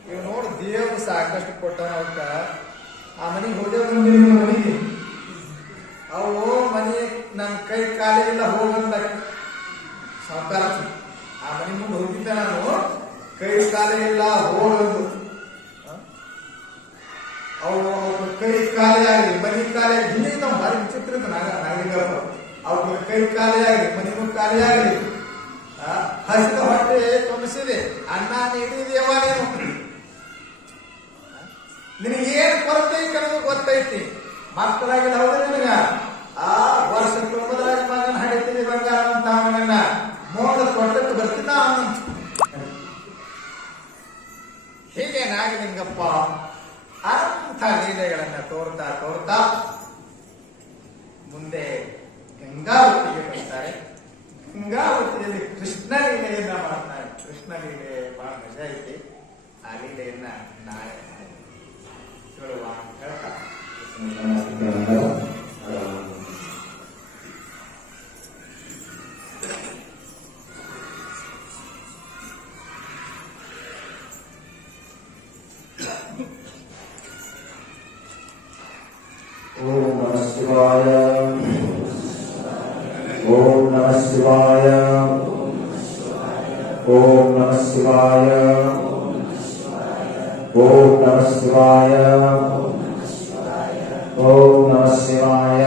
ಇವ್ ನೋಡಿ ದೇವ್ರು ಸಾಕಷ್ಟು ಕೊಟ್ಟನ ಅವಕ್ಕ ಆ ಮನೆಗೆ ಹೋದೇ ಬಂದಿರಿ ಮನೆಗೆ ಅವು ಮನೆ ನನ್ ಕೈ ಕಾಲಿಗೆಲ್ಲ ಹೋಗಂದ ಸಾವುಕಾರ ಆ ಮನೆ ಮುಂದೆ ಹೋಗಿದ್ದೆ ನಾನು ಕೈ ಕಾಲಿಗೆಲ್ಲ ಹೋಗಂದು ಅವ್ರ ಕೈ ಖಾಲಿ ಆಗಲಿ ಮನಿ ಖಾಲಿ ಆಗಿ ಹಿಂದೆ ನಾವು ಭಾರಿ ವಿಚಿತ್ರ ನಾಗಲಿಂಗಪ್ಪ ಅವ್ರ ಕೈ ಖಾಲಿ ಆಗಲಿ ಮನಿಗೂ ಖಾಲಿ ಆಗಲಿ ಹಸಿದ ಹೊಟ್ಟೆ ತುಂಬಿಸಿದೆ ಅನ್ನ ನೀಡಿದೇವ ನೀನು ನಿನಗೇನ್ ಕೊರತೆ ಅನ್ನೋದು ಗೊತ್ತೈತಿ ಮಕ್ಕಳಾಗಿಲ್ಲ ಹೌದ ನಿನಗ ವರ್ಷ ಕುಟುಂಬದಾಗ ಮಗನ ಹಡಿತೀವಿ ಬಂಗಾರ ಅಂತ ಮಗನ ಮೋದ ಕೊಟ್ಟಕ್ಕೆ ಬರ್ತಿದ್ದ ಅನ್ನಂತ ಹೀಗೆ ನಾಗಲಿಂಗಪ್ಪ ಅಂಥ ಲೀಲೆಗಳನ್ನ ತೋರ್ತಾ ಮುಂದೆ ಗಂಗಾವತಿಗೆ ಬರ್ತಾರೆ ಗಂಗಾವತಿಯಲ್ಲಿ ಕೃಷ್ಣ ಲೀಲೆಯನ್ನ ಮಾಡ್ತಾರೆ ಕೃಷ್ಣ ಲೀಲೆ ಬಹಳ ಮಜಾ ಐತಿ ಆ ಲೀಲೆಯನ್ನ ನಾಳೆ ಕೇಳುವ ಹೇಳ್ತಾರೆ ಓಂ ನಮಃ ಶಿವಾಯ ಓಂ ನಮಃ ಶಿವಾಯ ಓಂ ನಮಃ ಶಿವಾಯ ಓಂ ನಮಃ ಶಿವಾಯ ಓಂ ನಮಃ ಶಿವಾಯ